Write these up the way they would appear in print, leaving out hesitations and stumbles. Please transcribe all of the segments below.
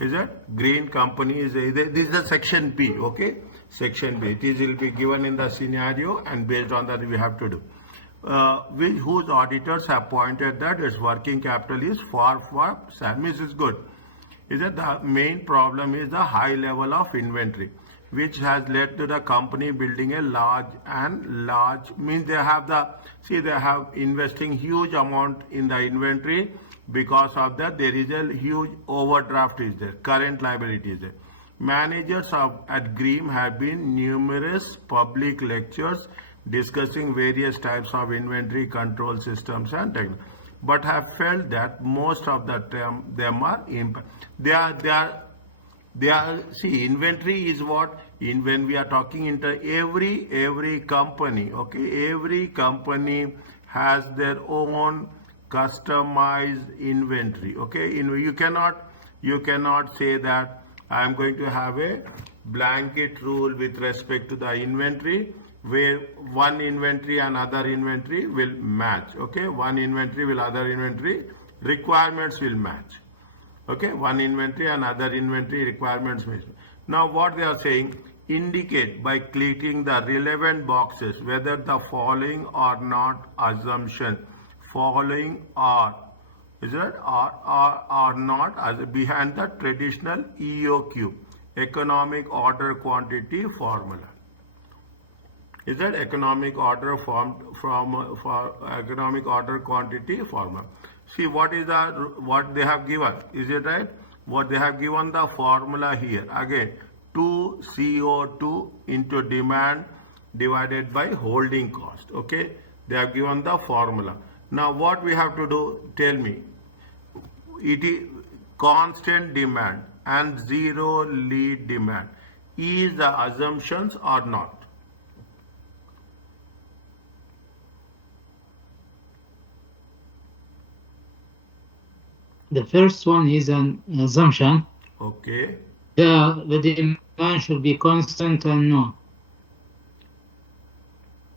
Is it? Green company is, this is the section B, okay? Section B. It will be given in the scenario and based on that we have to do. Whose auditors have pointed that its working capital is far from means is good. Is that the main problem is the high level of inventory, which has led to the company building a large means they have they have investing huge amount in the inventory. Because of that, there is a huge overdraft is there, current liability is there. Managers at Green have been numerous public lectures discussing various types of inventory control systems and technology, but have felt that most of the time them are see, inventory is what when we are talking into every company, okay, every company has their own customized inventory, okay. You cannot say that I am going to have a blanket rule with respect to the inventory where one inventory and other inventory will match, okay. One inventory will other inventory requirements will match, okay. One inventory and other inventory requirements match. Now what they are saying, indicate by clicking the relevant boxes whether the following are not assumption, following are, is it, are not as behind the traditional EOQ, economic order quantity formula. Is that economic order formed from for economic order quantity formula? See what they have given, is it right? What they have given the formula here again, 2 CO2 into demand divided by holding cost, okay. They have given the formula. Now what we have to do, tell me, it is constant demand and zero lead demand, is the assumptions or not? The first one is an assumption. Okay. The demand should be constant and known.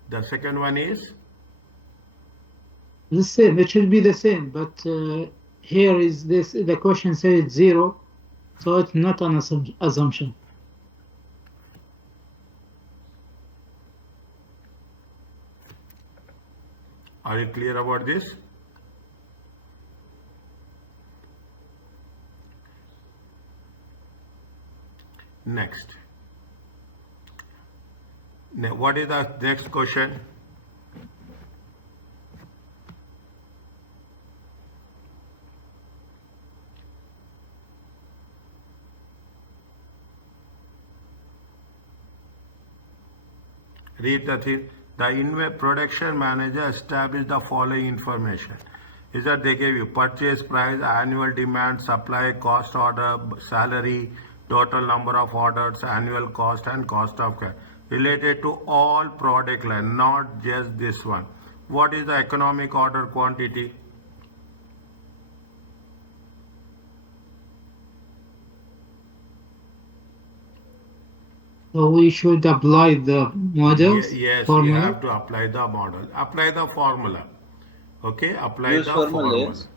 The second one is? The same. It should be the same, but here is this. The question says it's 0, so it's not an assumption. Are you clear about this? Next. Now, what is the next question? Read the thing. The production manager established the following information. Is that they gave you purchase price, annual demand, supply, cost order, salary, total number of orders, annual cost and cost of care related to all product line, not just this one. What is the economic order quantity? So we should apply the models. Yes, formula. you have to apply the model. Apply the formula. Okay, apply Use the formula, formula. yes.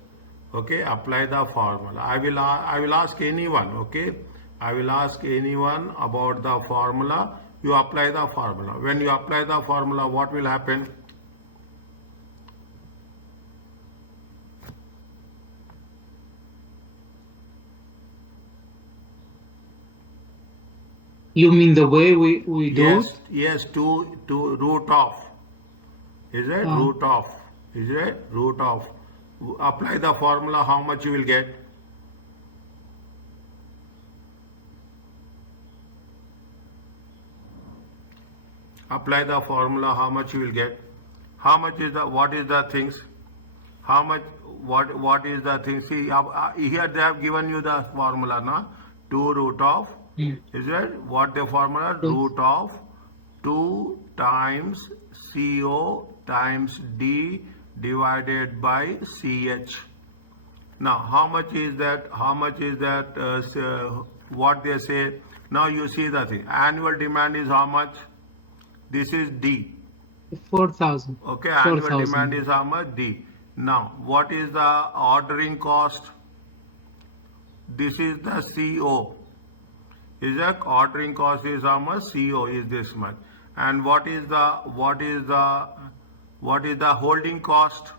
Okay, apply the formula. I will ask anyone. Okay, I will ask anyone about the formula. You apply the formula. When you apply the formula, what will happen? You mean the way we do Yes, it? yes, to root of. Is it root of? Is it root of? Apply the formula. How much you will get? Apply the formula. How much you will get? How much is the? What is the things? How much? What is the thing? See, here they have given you the formula, na? 2 root of. Is it what the formula? Yes. Root of 2 times CO times D divided by CH. Now, how much is that? How much is that? What they say? Now you see the thing. Annual demand is how much? This is D. 4,000. Okay, annual 4,000. demand is how much? D. Now, what is the ordering cost? This is the CO. Is that ordering cost is how much? CO is this much. And what is the holding cost?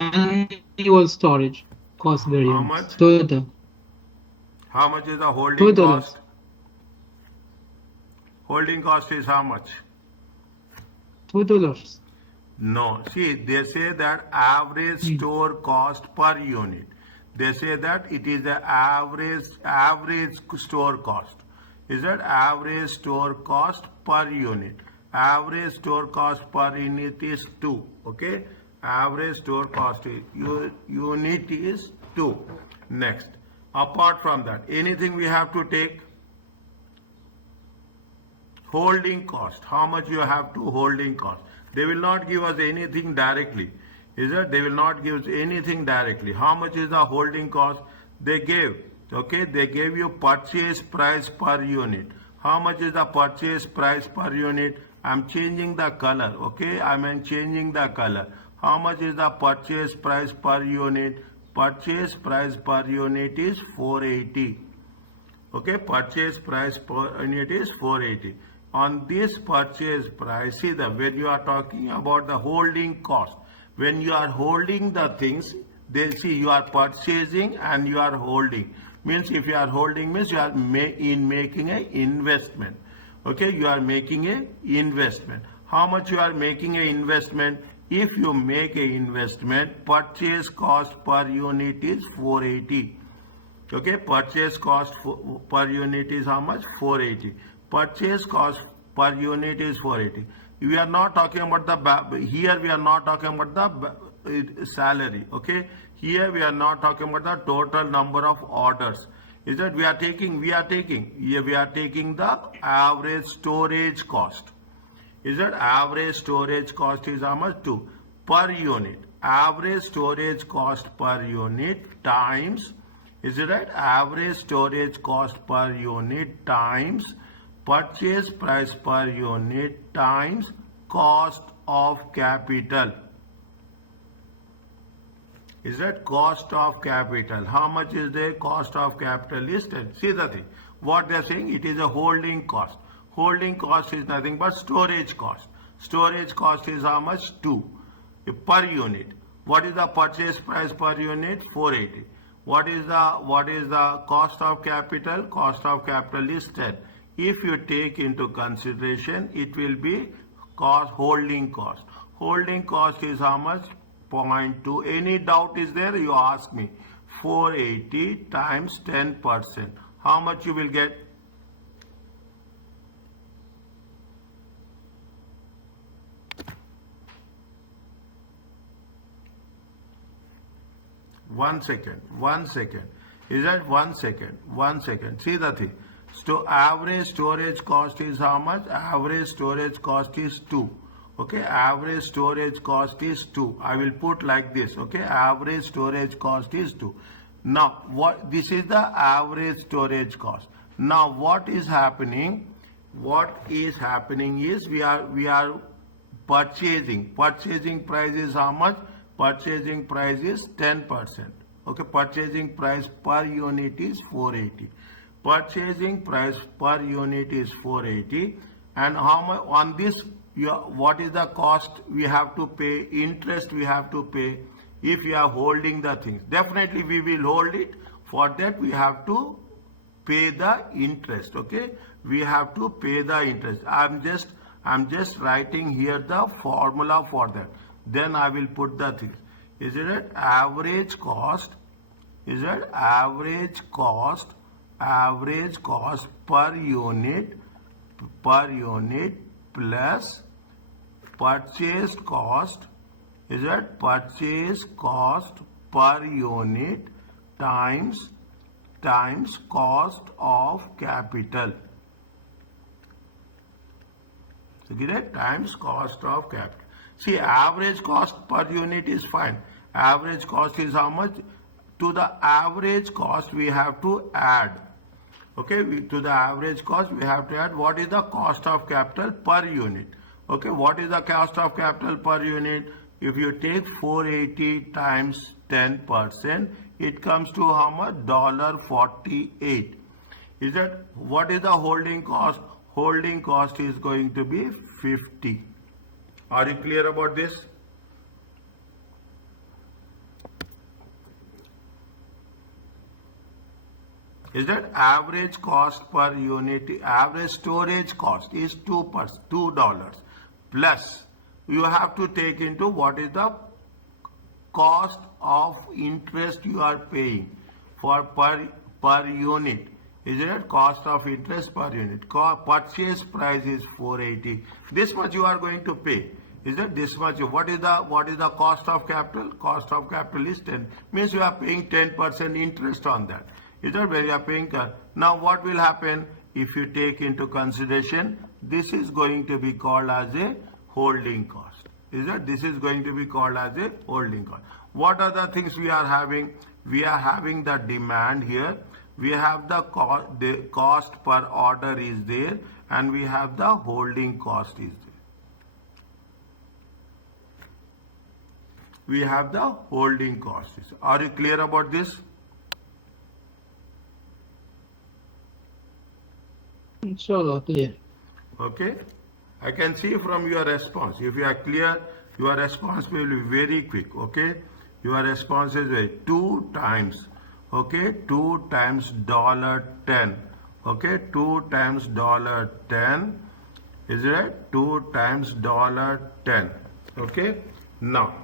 Annual storage cost How variance. much? Total. How much is the holding $2. cost? Holding cost is how much? $2. No. See, they say that average store cost per unit. They say that it is the average store cost. Is that average store cost per unit? Average store cost per unit is 2. Okay. Average store cost is unit is 2. Next. Apart from that, anything we have to take? Holding cost. How much you have to holding cost? They will not give us anything directly. Is that they will not give us anything directly. How much is the holding cost? They gave. Okay, they gave you purchase price per unit. How much is the purchase price per unit? I'm changing the color. Okay, I'm changing the color. How much is the purchase price per unit? Purchase price per unit is 480. Okay, purchase price per unit is 480. On this purchase price, see the when you are talking about the holding cost, when you are holding the things, they see you are purchasing and you are holding. Means if you are holding means you are making an investment. Okay, you are making a investment. How much you are making an investment? If you make a investment, purchase cost per unit is 480. Okay, purchase cost per unit is how much? 480. Purchase cost per unit is 480. We are not talking about the here we are not talking about the salary. Okay, here we are not talking about the total number of orders. Is that we are taking the average storage cost. Is that average storage cost is how much? 2 per unit. Average storage cost per unit times, is it right? Average storage cost per unit times purchase price per unit times cost of capital. Is that cost of capital? How much is the cost of capital is 10. See the thing. What they are saying, it is a holding cost. Holding cost is nothing but storage cost. Storage cost is how much? 2 per unit. What is the purchase price per unit? 480. What is the cost of capital? Cost of capital is 10. If you take into consideration, it will be holding cost. Holding cost is how much? 0.2. Any doubt is there? You ask me. 480 times 10%. How much you will get? One second. Is that 1 second? 1 second. See the thing. Average storage cost is how much? Average storage cost is 2. Okay, average storage cost is 2. I will put like this. Okay, average storage cost is 2. Now, this is the average storage cost. Now, what is happening? What is happening is we are purchasing. Purchasing price is how much? Purchasing price is 10%. Okay, purchasing price per unit is 480. Purchasing price per unit is 480, and how much on this? What is the cost we have to pay? Interest we have to pay if you are holding the things. Definitely we will hold it. For that we have to pay the interest. Okay, we have to pay the interest. I'm just writing here the formula for that. Then I will put the things. Is it average cost? Is it average cost? Average cost per unit plus purchase cost. Is that purchase cost per unit times cost of capital. So get it? Times cost of capital. See, average cost per unit is fine. Average cost is how much? To the average cost we have to add. Okay, to the average cost we have to add what is the cost of capital per unit. Okay, what is the cost of capital per unit? if you take 480 times 10%, it comes to how much? $48. Is that what is the holding cost? Holding cost is going to be 50. Are you clear about this? Is that average cost per unit, average storage cost is $2 plus you have to take into what is the cost of interest you are paying for per unit. Is it cost of interest per unit? Purchase price is 480. This much you are going to pay. Is that this much? What is the cost of capital? Cost of capital is 10. Means you are paying 10% interest on that. Is that when you are paying? Now what will happen if you take into consideration? This is going to be called as a holding cost. Is that this is going to be called as a holding cost? What are the things we are having? We are having the demand here. We have the cost per order is there, and we have the holding cost is there. We have the holding cost. Are you clear about this? Inshallah, clear. Okay. I can see from your response. If you are clear, your response will be very quick. Okay. Your response is very 2 times. Okay. 2 times $10. Okay. 2 times $10. Is it? 2 times $10. Okay. Now,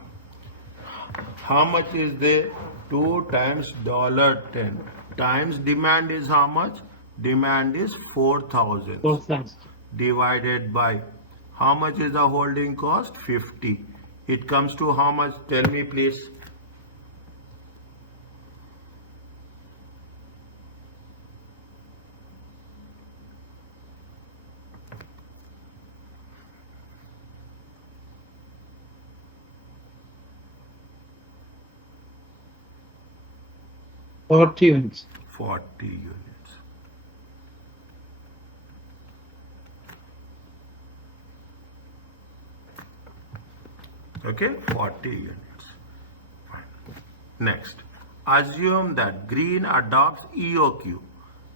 how much is there? 2 times $10 times demand is how much? Demand is 4,000 4,000. divided by how much is the holding cost? 50. It comes to how much? Tell me please. Forty units. 40 units. Okay, 40 units. Fine. Next, assume that green adopts EOQ,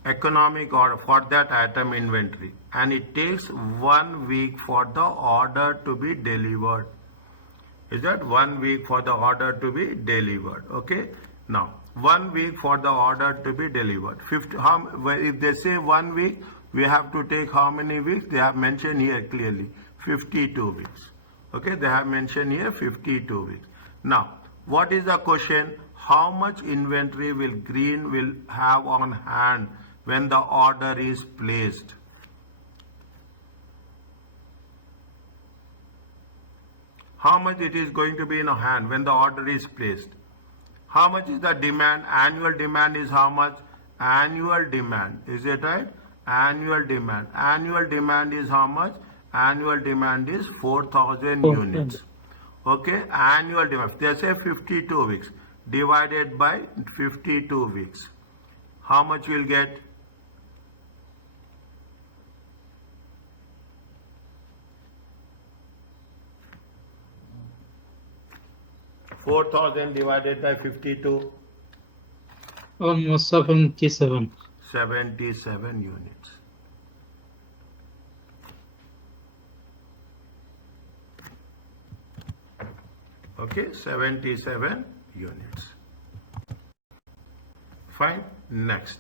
economic order, for that item inventory, and it takes 1 week for the order to be delivered. Is that 1 week for the order to be delivered? Okay. Now, 1 week for the order to be delivered. If they say 1 week, we have to take how many weeks? They have mentioned here clearly 52 weeks. Okay, they have mentioned here 52 weeks. Now, what is the question? How much inventory will green will have on hand when the order is placed? How much it is going to be in hand when the order is placed? How much is the demand? Annual demand is how much? Annual demand. Is it right? Annual demand. Annual demand is how much? Annual demand is 4,000 units. Okay, annual demand. They say 52 weeks divided by 52 weeks. How much will get? 4,000 divided by 52. Almost 77. 77 units. Okay, 77 units. Fine. Next.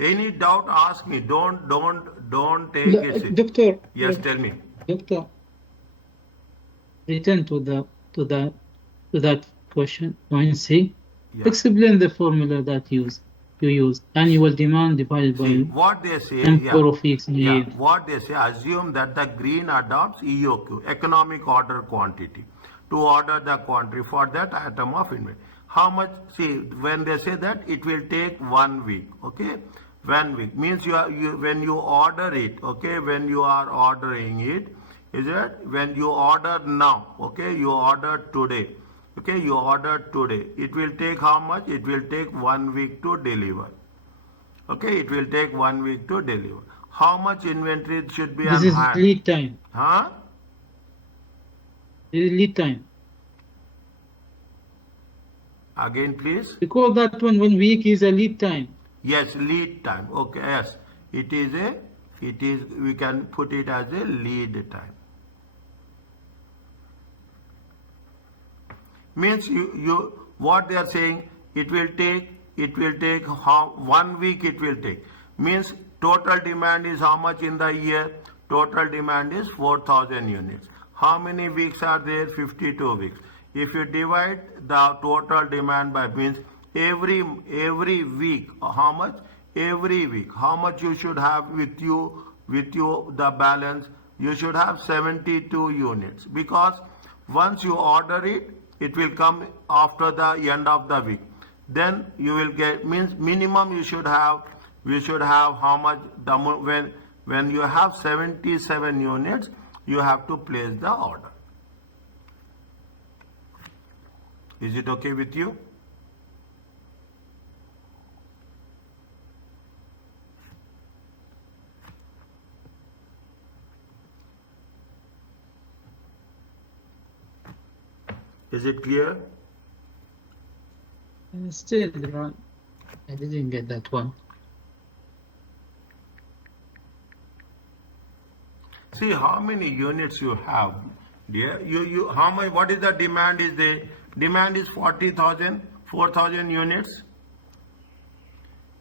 Any doubt? Ask me. Don't take it. Doctor. Yes, tell me. Doctor, return to that question. 1C. Yeah. Explain the formula that you use. Annual demand divided See, by what they say, number of weeks in a yeah, year. what they say, assume that the green adopts EOQ, economic order quantity, to order the quantity for that item of inventory. How much? See, when they say that, it will take 1 week. Okay, 1 week means when you order it. Okay, when you are ordering it, is it when you order now? Okay, you order today. Okay, you order today. It will take how much? It will take 1 week to deliver. Okay, it will take 1 week to deliver. How much inventory should be on This is hand? lead time. Huh? This is lead time. Again, please. We call that one week is a lead time. Yes, lead time. Okay, yes. We can put it as a lead time. Means what they are saying, it will take how 1 week it will take. Means total demand is how much in the year? Total demand is 4,000 units. How many weeks are there? 52 weeks. If you divide the total demand by, means every week, how much? Every week, how much you should have with you the balance? You should have 72 units, because once you order it, it will come after the end of the week. Then you will get, means minimum you should have how much? When you have 77 units, you have to place the order. Is it okay with you? Is it clear? Still, I didn't get that one. See how many units you have, dear. How much? What is the demand? Is the demand is 40,000, 4,000 units.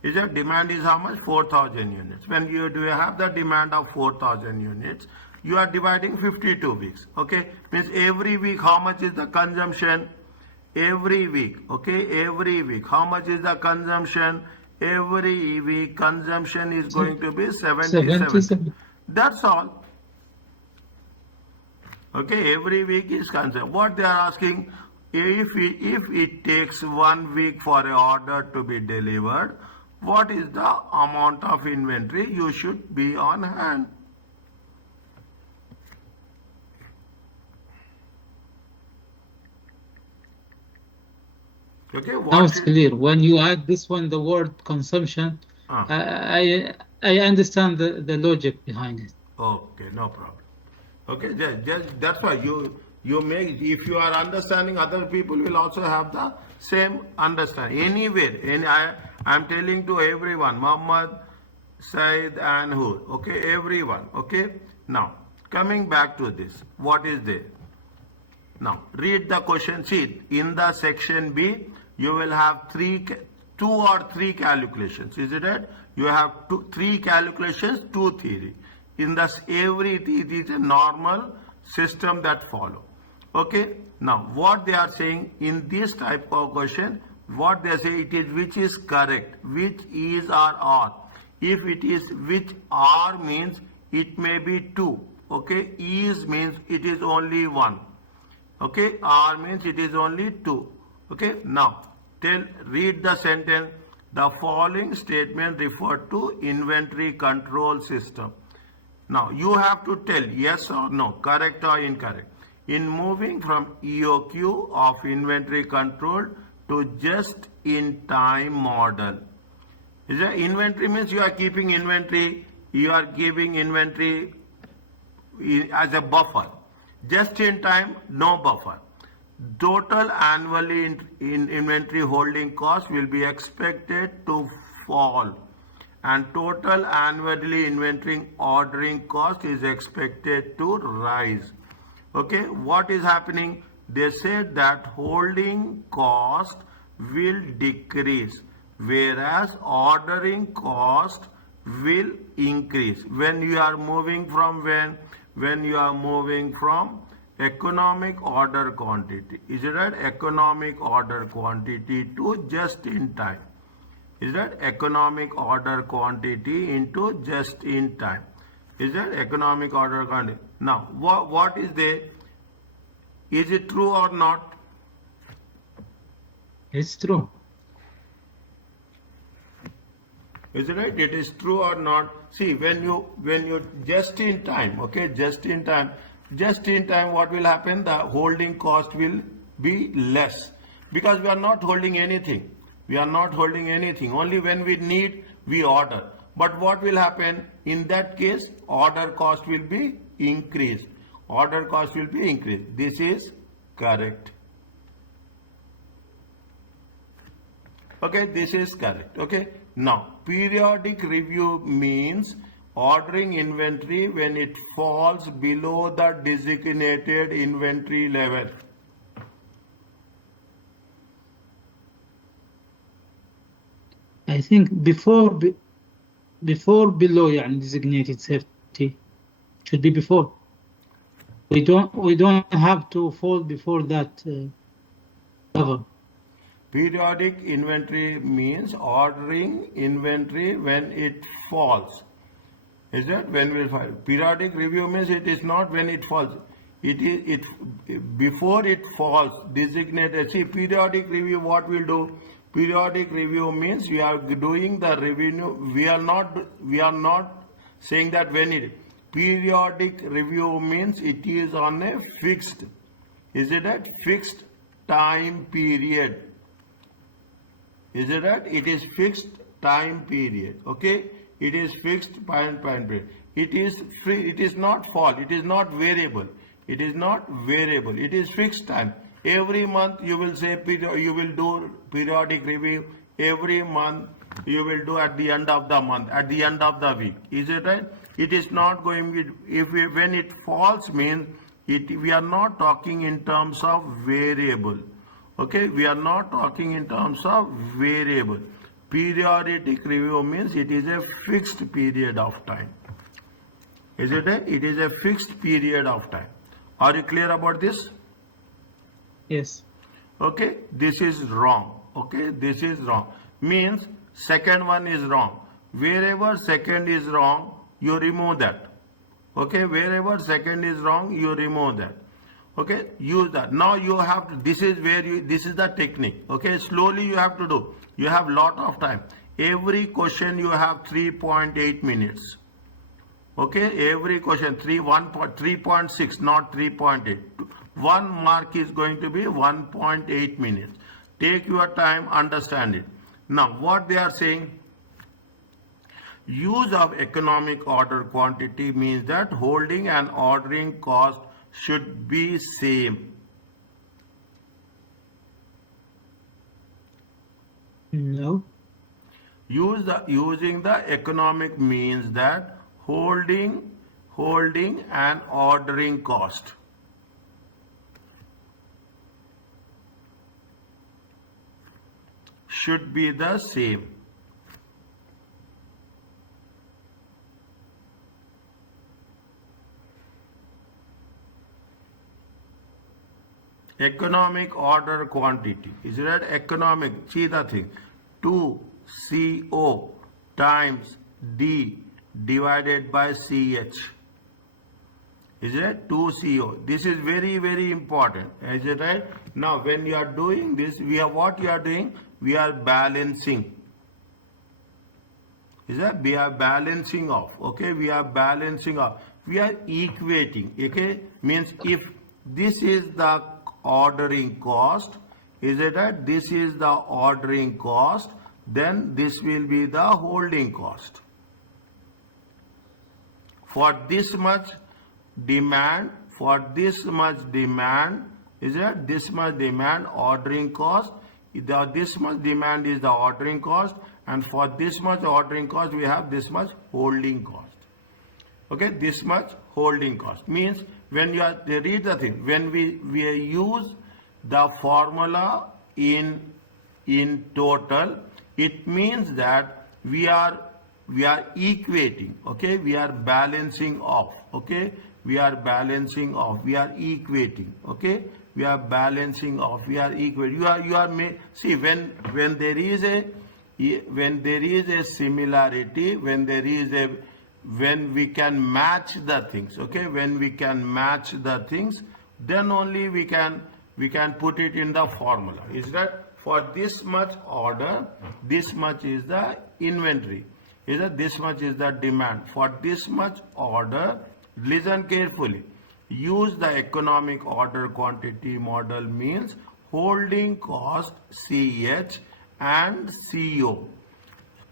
Is it demand is how much? 4,000 units. When you have the demand of 4,000 units, you are dividing 52 weeks. Okay, means every week how much is the consumption? Every week, okay, every week how much is the consumption? Every week consumption is going to be 77. That's all. Okay, every week is consumed. What they are asking, if it takes 1 week for an order to be delivered, what is the amount of inventory you should be on hand? Okay, Now it's clear. When you add this one, the word consumption, I understand the logic behind it. Okay, no problem. Okay, just that's why you make, if you are understanding, other people will also have the same understanding. Anywhere, I am telling to everyone, Muhammad, Said and Hur. Okay, everyone. Okay. Now coming back to this, what is there? Now read the question. See, in the section B, you will have two or three calculations. Is it right? You have three calculations, two theory. In this, it is a normal system that follow. Okay. Now what they are saying in this type of question, what they say, it is which is correct, which is or are. If it is which are, means it may be two. Okay. Is means it is only one. Okay. Are means it is only two. Okay. Now read the sentence. The following statement refer to inventory control system. Now you have to tell yes or no, correct or incorrect. In moving from EOQ of inventory control to just in time model. Is that inventory means you are keeping inventory, you are giving inventory as a buffer. Just in time, no buffer. Total annually in inventory holding cost will be expected to fall, and total annually inventory ordering cost is expected to rise. Okay, what is happening? They said that holding cost will decrease, whereas ordering cost will increase when you are moving from when you are moving from economic order quantity. Is it right? Economic order quantity to just in time. Is that economic order quantity into just in time? Is that economic order quantity? Now, what is there? Is it true or not? It's true. Is it right? It is true or not? See, when you just in time, okay, just in time, what will happen? The holding cost will be less, because we are not holding anything. We are not holding anything. Only when we need, we order. But what will happen? In that case, order cost will be increased. Order cost will be increased. This is correct. Okay, this is correct. Okay, now periodic review means ordering inventory when it falls below the designated inventory level. I think before below يعني designated safety should be before. We don't have to fall before that level. Periodic inventory means ordering inventory when it falls. Is that when will fall? Periodic review means it is not when it falls. It is before it falls. Designated. See, periodic review. What we'll do? Periodic review means we are doing the revenue. We are not saying that when it. Periodic review means it is on a fixed. Is it a fixed time period? Is it right? It is fixed time period. Okay, it is fixed time period. It is free. It is not fall. It is not variable. It is not variable. It is fixed time. Every month you will say you will do periodic review. Every month you will do at the end of the month, at the end of the week. Is it right? It is not going with when it falls means we are not talking in terms of variable. Okay, we are not talking in terms of variable. Periodic review means it is a fixed period of time. Is it a? It is a fixed period of time. Are you clear about this? Yes. Okay, this is wrong. Okay, this is wrong. Means second one is wrong. Wherever second is wrong, you remove that. Okay, wherever second is wrong, you remove that. Okay, use that. Now you have to, this is where this is the technique. Okay, slowly you have to do. You have lot of time. Every question you have 3.8 minutes. Okay, every question 3.6, not 3.8. One mark is going to be 1.8 minutes. Take your time, understand it. Now what they are saying, use of economic order quantity means that holding and ordering cost should be same. No. Using the economic means that holding and ordering cost should be the same. Economic order quantity. Is that economic? See the thing. 2CO times D divided by CH. Is it 2CO? This is very, very important. Is it right? Now, when you are doing this, what you are doing? We are balancing. Is that we are balancing off? Okay, we are balancing off. We are equating. Okay, means if this is the ordering cost, is it right? This is the ordering cost, then this will be the holding cost. For this much demand, is it this much demand ordering cost, this much demand is the ordering cost, and for this much ordering cost we have this much holding cost. Okay, this much holding cost means when you are read the thing, when we use the formula in total, it means that we are equating. Okay, we are balancing off. Okay, we are balancing off. We are equating. Okay, we are balancing off. We are equating. You are see when there is a similarity, when we can match the things. Okay, when we can match the things, then only we can put it in the formula. Is that for this much order, this much is the inventory. Is that this much is the demand. For this much order, listen carefully. Use the economic order quantity model means holding cost CH and CO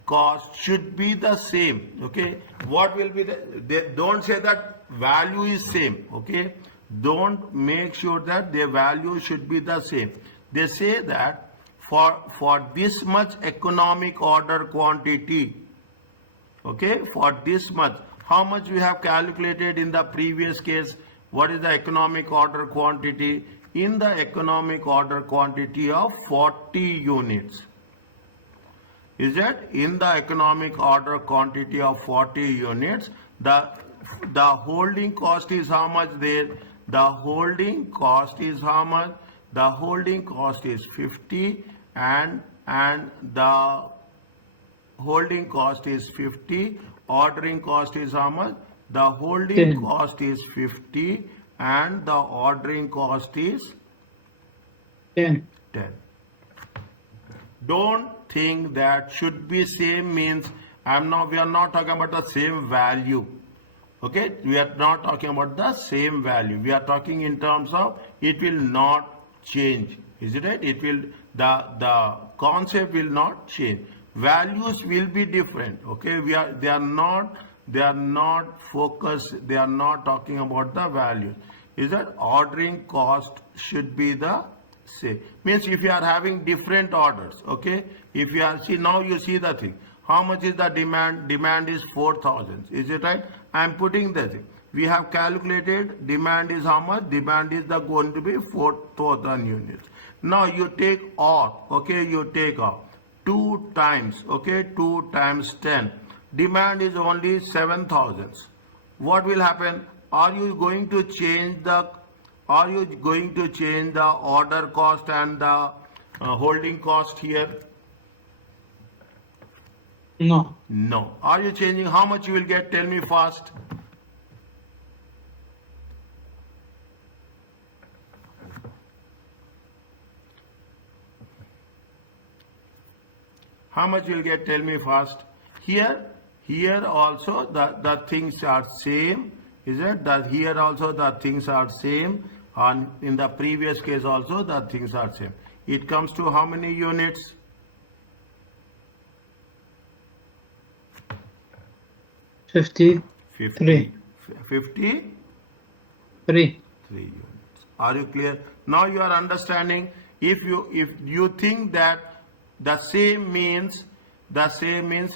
cost should be the same. Okay, what will be they don't say that value is same. Okay, don't make sure that their value should be the same. They say that for this much economic order quantity, okay, for this much, how much we have calculated in the previous case? What is the economic order quantity? In the economic order quantity of 40 units. Is that in the economic order quantity of 40 units, the holding cost is how much there? The holding cost is how much? The holding cost is 50 and the holding cost is 50. Ordering cost is how much? The holding 10. cost is 50 and the ordering cost is 10. 10. Don't think that should be same means we are not talking about the same value. Okay, we are not talking about the same value. We are talking in terms of it will not change. Is it right? It will, the concept will not change. Values will be different. Okay, they are not focused, they are not talking about the value. Is that ordering cost should be the same. Means if you are having different orders, okay, if you are, see now you see the thing. How much is the demand? Demand is 4,000. Is it right? I am putting the thing. We have calculated demand is how much? Demand is going to be 4,000 units. Now you take off, okay, you take off 2 times, okay, 2 times 10. Demand is only 7,000. What will happen? Are you going to change the order cost and the holding cost here? No. No. Are you changing? How much you will get? Tell me fast. How much you will get? Tell me fast. Here also the things are same. Is it that here also the things are same, and in the previous case also the things are same. It comes to how many units? 53. 53 3. units. Are you clear? Now you are understanding. If you think that the same means $10 and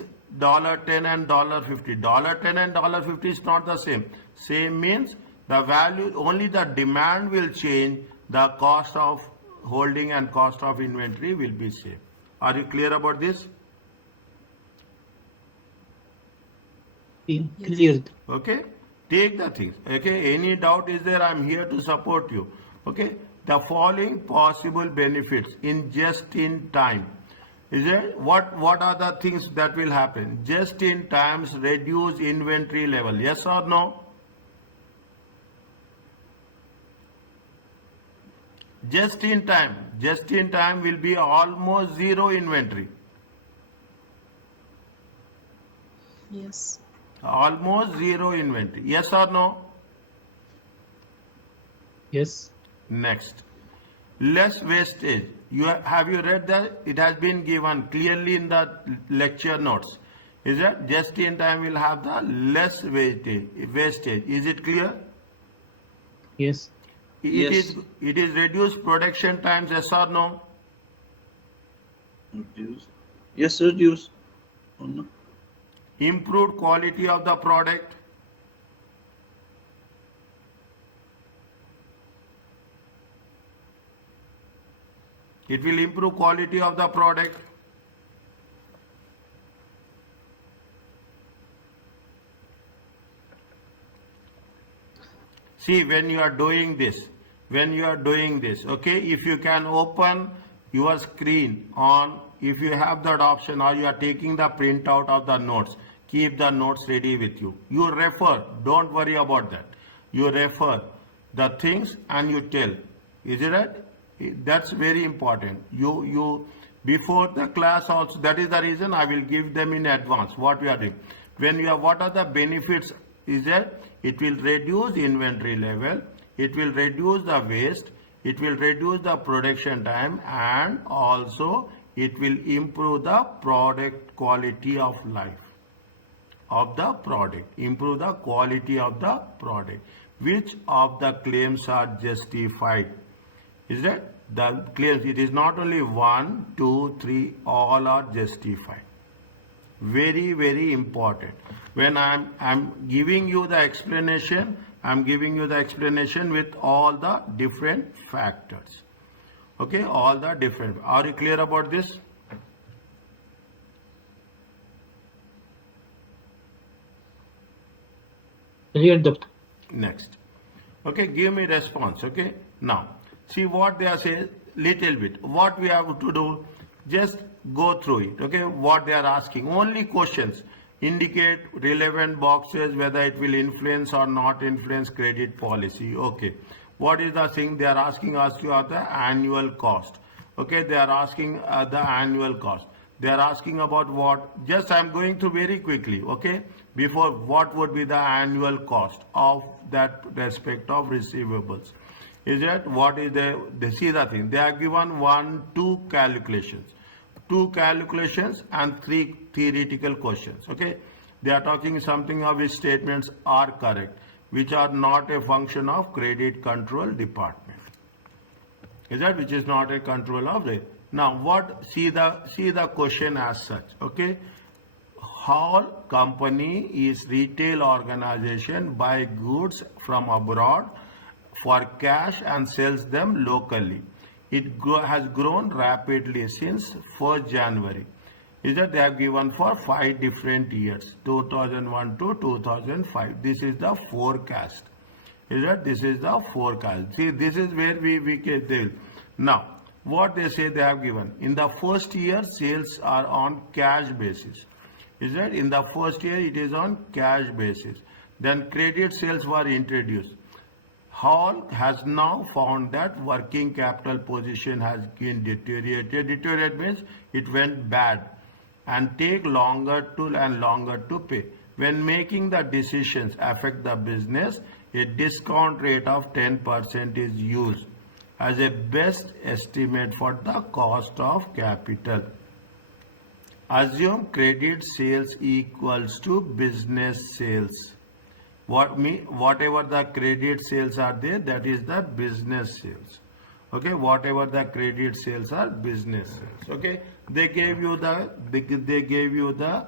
$50. $10 and $50 is not the same. Same means the value, only the demand will change. The cost of holding and cost of inventory will be same. Are you clear about this? Cleared. Okay, take the things. Okay, any doubt is there? I'm here to support you. Okay, the following possible benefits in just in time. Is it what are the things that will happen? Just in times reduce inventory level. Yes or no? Just in time will be almost zero inventory. Yes. Almost zero inventory. Yes or no? Yes. Next, less wastage. Have you read that? It has been given clearly in the lecture notes. Is that just in time will have the less wastage. Is it clear? Yes. Yes. It is reduced production times. Yes or no? Reduce. Yes, reduce. Oh, no. Improved quality of the product. It will improve quality of the product. See, when you are doing this, okay, if you can open your screen on, if you have that option, or you are taking the printout of the notes, keep the notes ready with you. You refer, don't worry about that. You refer the things and you tell. Is it right? That's very important. You before the class also, that is the reason I will give them in advance what we are doing. When you have, what are the benefits? Is that it will reduce inventory level, it will reduce the waste, it will reduce the production time, and also it will improve the product quality of life of the product, improve the quality of the product. Which of the claims are justified? Is that The clearance, it is not only 1, 2, 3, all are justified. Very, very important. When I'm giving you the explanation, I'm giving you the explanation with all the different factors. Okay, all the different. Are you clear about this? Clear, doctor. Next. Okay, give me response. Okay, now see what they are saying little bit. What we have to do, just go through it. Okay, what they are asking, only questions. Indicate relevant boxes whether it will influence or not influence credit policy. Okay, what is the thing they are asking us to have the annual cost. Okay, they are asking the annual cost. They are asking about what, just I am going through very quickly. Okay, before, what would be the annual cost of that respect of receivables. Is that what is the see the thing, they are given 1, 2 calculations, 2 calculations and 3 theoretical questions. Okay, they are talking something of which statements are correct, which are not a function of credit control department. Is that which is not a control of the. Now what, see the question as such. Okay, whole company is retail organization buy goods from abroad for cash and sells them locally. It has grown rapidly since 1st January. Is that they have given for 5 different years, 2001 to 2005. This is the forecast. Is that this is the forecast. See, this is where we get there. Now, what they say they have given. In the first year, sales are on cash basis. Is that in the first year it is on cash basis. Then credit sales were introduced. Hall has now found that working capital position has been deteriorated. Deteriorate means it went bad and take longer to pay. When making the decisions affect the business, a discount rate of 10% is used as a best estimate for the cost of capital. Assume credit sales equals to business sales. Whatever the credit sales are there, that is the business sales. Okay, whatever the credit sales are, business sales. Okay, they gave you the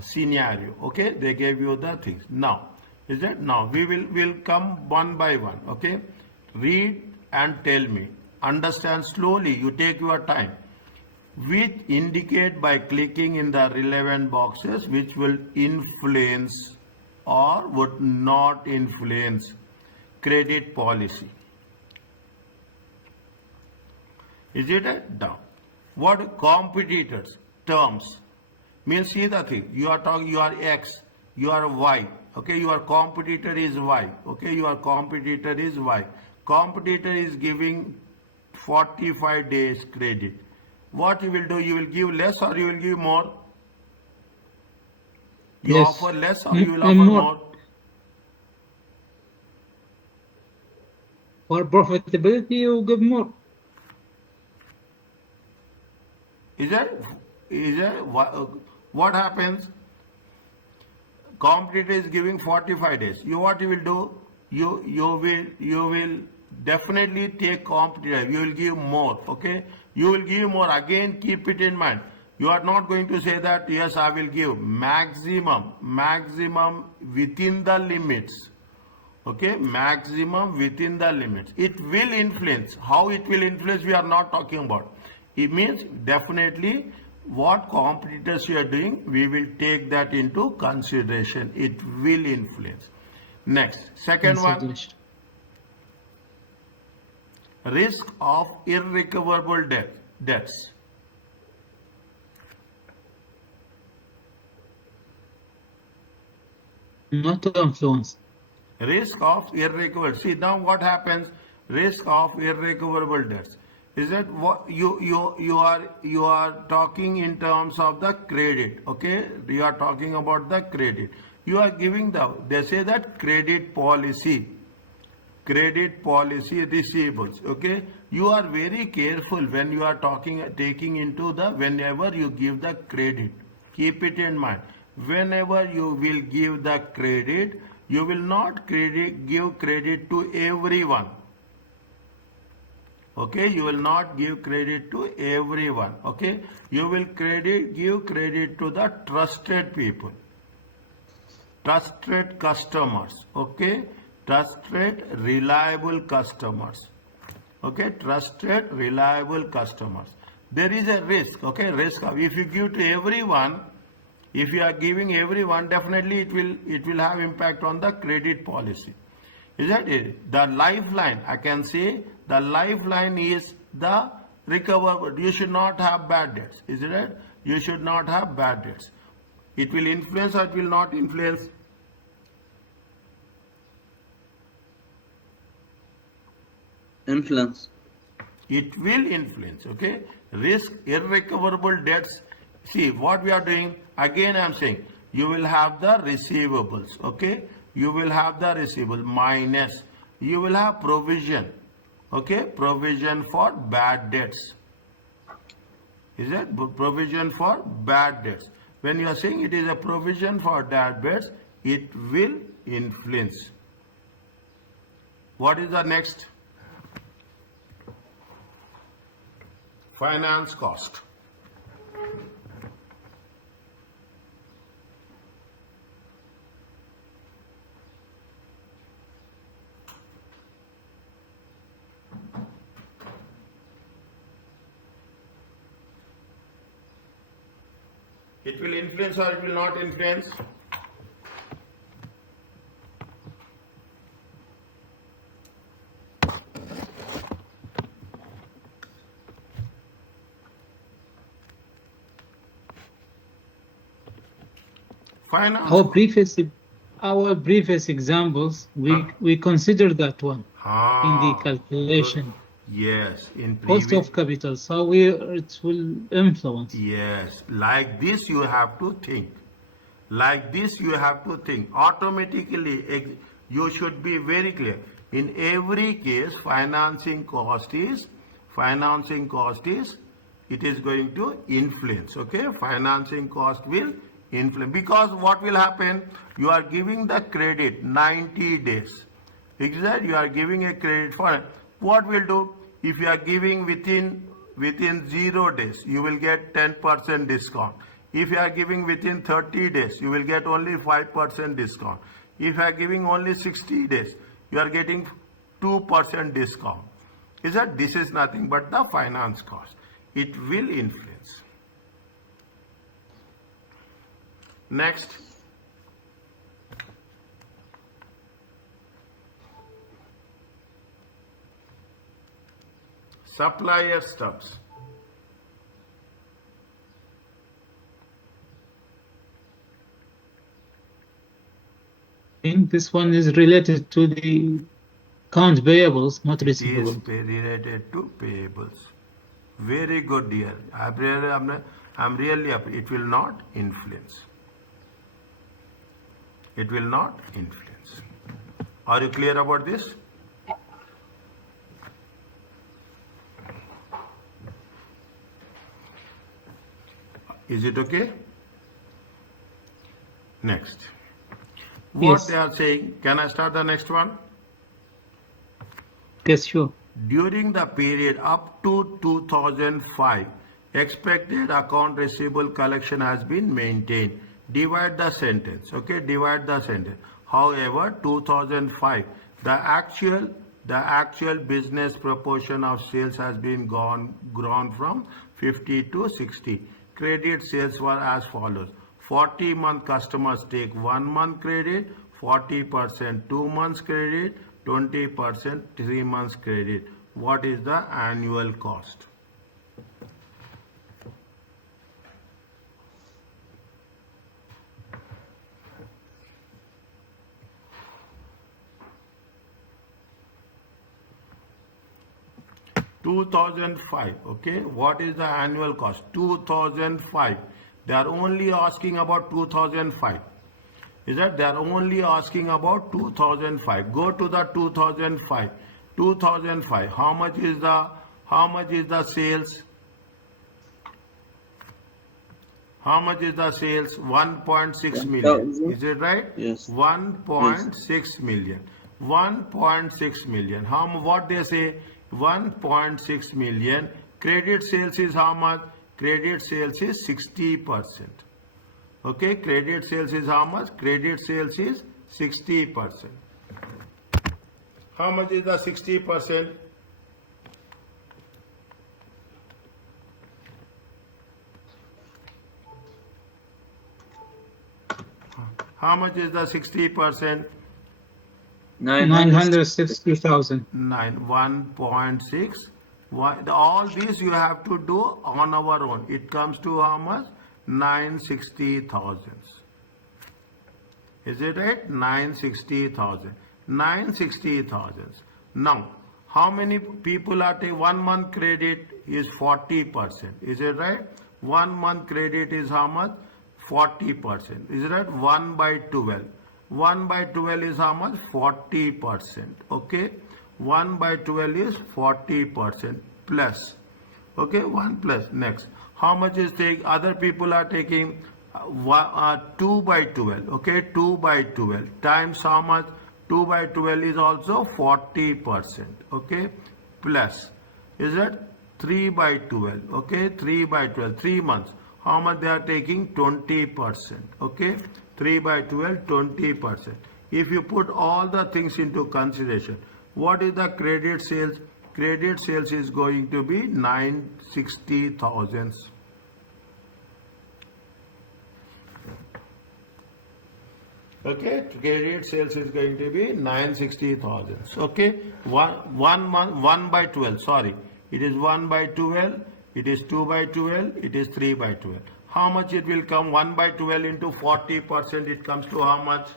scenario. Okay, they gave you the things. Now, is that now we'll come one by one. Okay, read and tell me. Understand slowly. You take your time. Which indicate by clicking in the relevant boxes which will influence or would not influence credit policy. Is it a down? What competitors terms means, see the thing, you are talking, you are X, you are Y. Okay, your competitor is Y. Okay, your competitor is Y. Competitor is giving 45 days credit. What you will do, you will give less or you will give more? You Yes. offer less or you will And offer more. more? For profitability, you give more. Is that what happens? Competitor is giving 45 days. What you will do? You will definitely take competitor. You will give more. Okay, you will give more. Again, keep it in mind. You are not going to say that yes, I will give maximum within the limits. Okay, maximum within the limits. It will influence. How it will influence, we are not talking about. It means definitely what competitors you are doing, we will take that into consideration. It will influence. Next, second one, Consideration. risk of irrecoverable debts. Not influence. Risk of irrecoverable. See now what happens? Risk of irrecoverable debts. Is that what you are talking in terms of the credit? Okay, you are talking about the credit. You are giving they say that credit policy receivables. Okay, you are very careful when you are taking into whenever you give the credit. Keep it in mind. Whenever you will give the credit, you will not give credit to everyone. Okay, you will not give credit to everyone. Okay, you will give credit to the trusted people, trusted customers. Okay, trusted reliable customers. Okay, trusted reliable customers. There is a risk. Okay, risk of if you give to everyone, if you are giving everyone, definitely it will have impact on the credit policy. Is that it? The lifeline, I can say the lifeline is the recoverable. You should not have bad debts. Is it right? You should not have bad debts. It will influence or it will not influence. Influence. It will influence. Okay, risk irrecoverable debts. See what we are doing. Again, I am saying you will have the receivables. Okay, you will have the receivable minus. You will have provision. Okay, provision for bad debts. Is it provision for bad debts? When you are saying it is a provision for bad debts, it will influence. What is the next? Finance cost. It will influence or it will not influence? Finance. Our previous examples, we consider that one in the calculation. Yes, in Cost previous. of capital, so it will influence. Yes, like this you have to think. Like this you have to think. Automatically, you should be very clear. In every case, financing cost is, it is going to influence. Okay, financing cost will influence. Because what will happen? You are giving the credit 90 days. Exactly, you are giving a credit for it. What will do? If you are giving within 0 days, you will get 10% discount. If you are giving within 30 days, you will get only 5% discount. If you are giving only 60 days, you are getting 2% discount. Is that this is nothing but the finance cost. It will influence. Next. Supplier stubs. I think this one is related to the account payables, not It is receivables. related to payables. Very good, dear. I'm really happy. It will not influence. It will not influence. Are you clear about this? Is it okay? Next. What Yes. they are saying, can I start the next one? Yes, sure. During the period up to 2005, expected account receivable collection has been maintained. Divide the sentence. Okay, divide the sentence. However, 2005, the actual business proportion of sales has been grown from 50 to 60. Credit sales were as follows. 40-month customers take 1 month credit, 40% 2 months credit, 20% 3 months credit. What is the annual cost? $2,005. Okay, what is the annual cost? 2005. They are only asking about 2005. Is that they are only asking about 2005. Go to the 2005. 2005. How much is the sales? How much is the sales? 1.6 million. 1,000. Is it right? Yes. 1.6 million. 1.6 million. What they say? 1.6 million. Credit sales is how much? Credit sales is 60%. Okay, credit sales is how much? Credit sales is 60%. How much is the 60%? How much is the 60%? 960,000. 1.6. All these you have to do on our own. It comes to how much? 960,000. Is it right? 960,000. 960,000. Now, how many people are taking 1 month credit is 40%. Is it right? 1 month credit is how much? 40%. Is it right? 1 by 12. 1 by 12 is how much? 40%. Okay. 1 by 12 is 40% plus. Okay. 1 plus. Next. How much is take? Other people are taking 2 by 12. Okay. 2 by 12 times how much? 2 by 12 is also 40%. Okay. Plus. Is that 3 by 12? Okay. 3 by 12. 3 months. How much they are taking? 20%. Okay. 3 by 12, 20%. If you put all the things into consideration, what is the credit sales? Credit sales is going to be 960,000. Okay, credit sales is going to be 960,000. Okay, one month, 1 by 12. Sorry, it is 1 by 12. It is 2 by 12. It is 3 by 12. How much it will come? 1 by 12 into 40%. It comes to how much?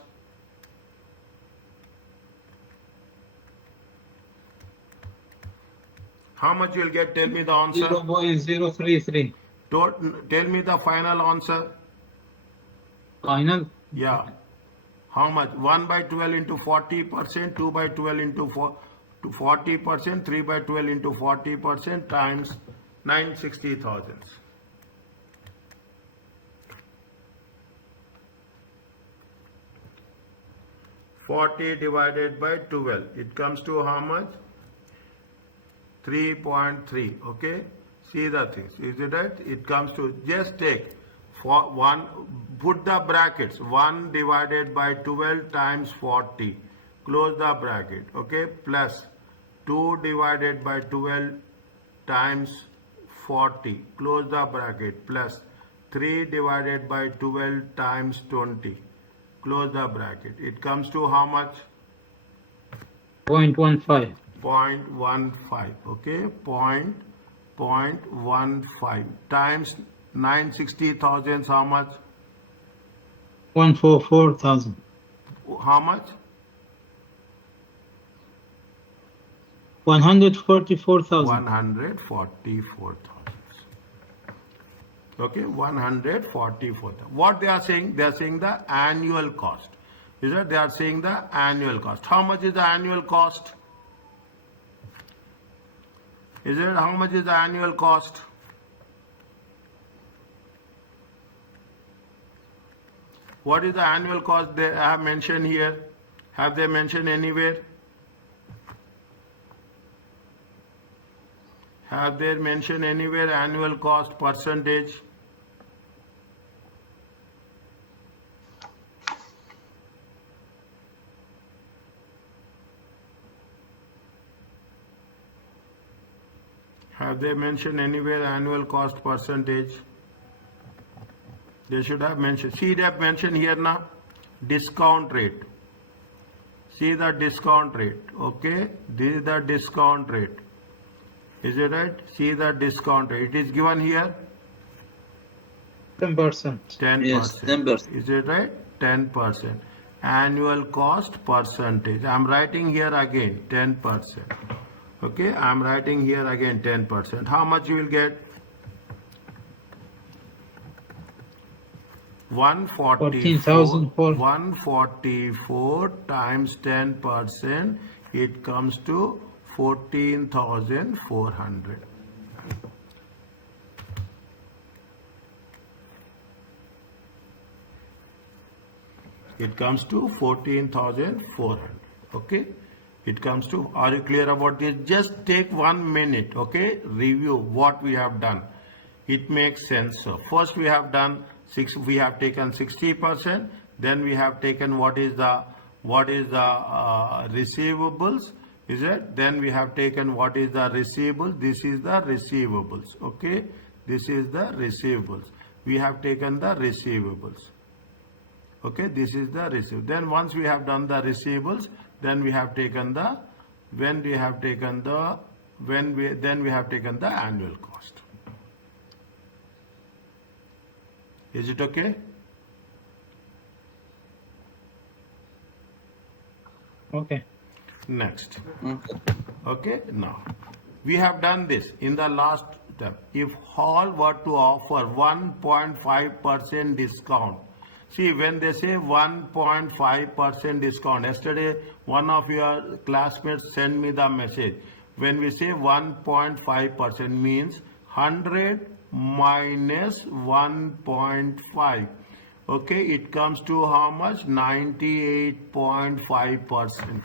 How much you will get? Tell me the answer. 0.033. Tell me the final answer. Final? Yeah. How much? 1 by 12 into 40%, 2 by 12 into 40%, 3 by 12 into 40% times 960,000. 40 divided by 12. It comes to how much? 3.3. Okay. See the things. Is it right? It comes to, just take for 1, put the brackets, 1 divided by 12 times 40, close the bracket, okay, plus 2 divided by 12 times 40, close the bracket, plus 3 divided by 12 times 20, close the bracket. It comes to how much? 0.15. 0.15. Okay, 0.15 times 960,000. How much? 144,000. How much? 144,000. 144,000. Okay, 144,000. What they are saying? They are saying the annual cost. Is that they are saying the annual cost? How much is the annual cost? Is it how much is the annual cost? What is the annual cost they have mentioned here? Have they mentioned anywhere? Have they mentioned anywhere annual cost percentage? Have they mentioned anywhere annual cost percentage? They should have mentioned. See, they have mentioned here now discount rate. See the discount rate. Okay, this is the discount rate. Is it right? See the discount rate. It is given here 10%. 10%. Yes, 10%. Is it right? 10%. Annual cost percentage. I am writing here again 10%. Okay, I am writing here again 10%. How much you will get? 144 times 10%, it comes to 14,400. It comes to 14,400. Okay, It comes to, are you clear about this? Just take 1 minute, okay? Review what we have done. It makes sense. So first we have done we have taken 60%, then we have taken what is the receivables, is it? Then we have taken what is the receivable. This is the receivables, okay? This is the receivables. We have taken the receivables. Okay, this is the receive. Then once we have done the receivables, then we have taken the then we have taken the annual cost. Is it okay? Okay. Next. Okay. Okay, now we have done this in the last step. If Hall were to offer 1.5% discount, see, when they say 1.5% discount, yesterday one of your classmates sent me the message. When we say 1.5% means 100 minus 1.5. Okay, it comes to how much? 98.5%.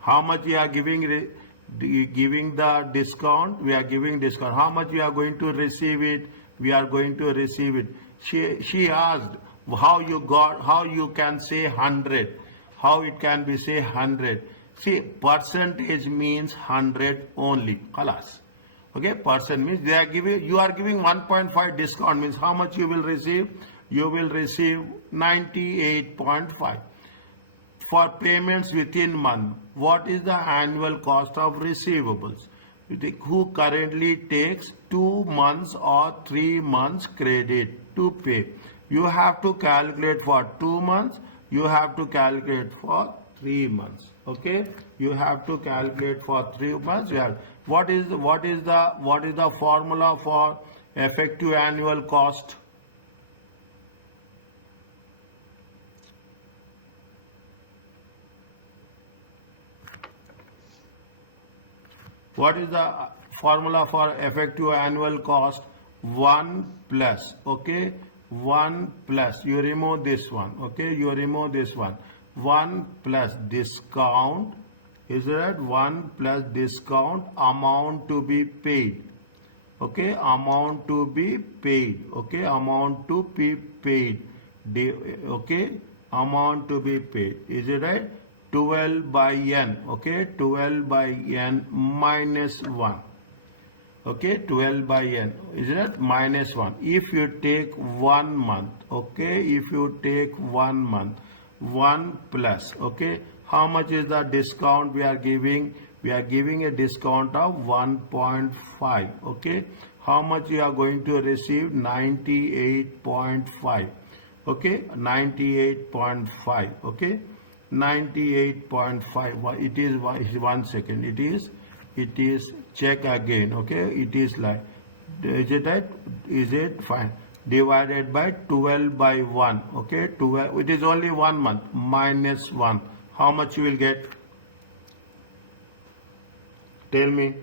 How much we are giving the discount? We are giving discount. How much we are going to receive it? We are going to receive it. She asked how you can say 100, how it can be say 100. See, percentage means 100 only. Khalas. Okay, percent means you are giving 1.5 discount means how much you will receive? You will receive 98.5. For payments within month, what is the annual cost of receivables? Who currently takes 2 months or 3 months credit to pay? You have to calculate for 2 months. You have to calculate for 3 months. Okay, you have to calculate for 3 months. You have what is the formula for effective annual cost? What is the formula for effective annual cost? 1 plus, okay? 1 plus, you remove this one, okay? You remove this one. 1 plus discount, is that 1 plus discount amount to be paid, okay? Amount to be paid, okay? Amount to be paid, okay? Amount to be paid, is it right? 12 by n, okay? 12 by n minus 1. Okay, 12 by n, is it minus 1? If you take 1 month, okay, if you take 1 month, 1 plus, okay, how much is the discount we are giving? We are giving a discount of 1.5, okay. How much you are going to receive? 98.5, okay, 98.5, okay, 98.5. It is 1 second. It is check again, okay. It is like, is it right? Is it fine? Divided by 12 by 1, okay. 12, it is only 1 month, minus 1. How much you will get? Tell me.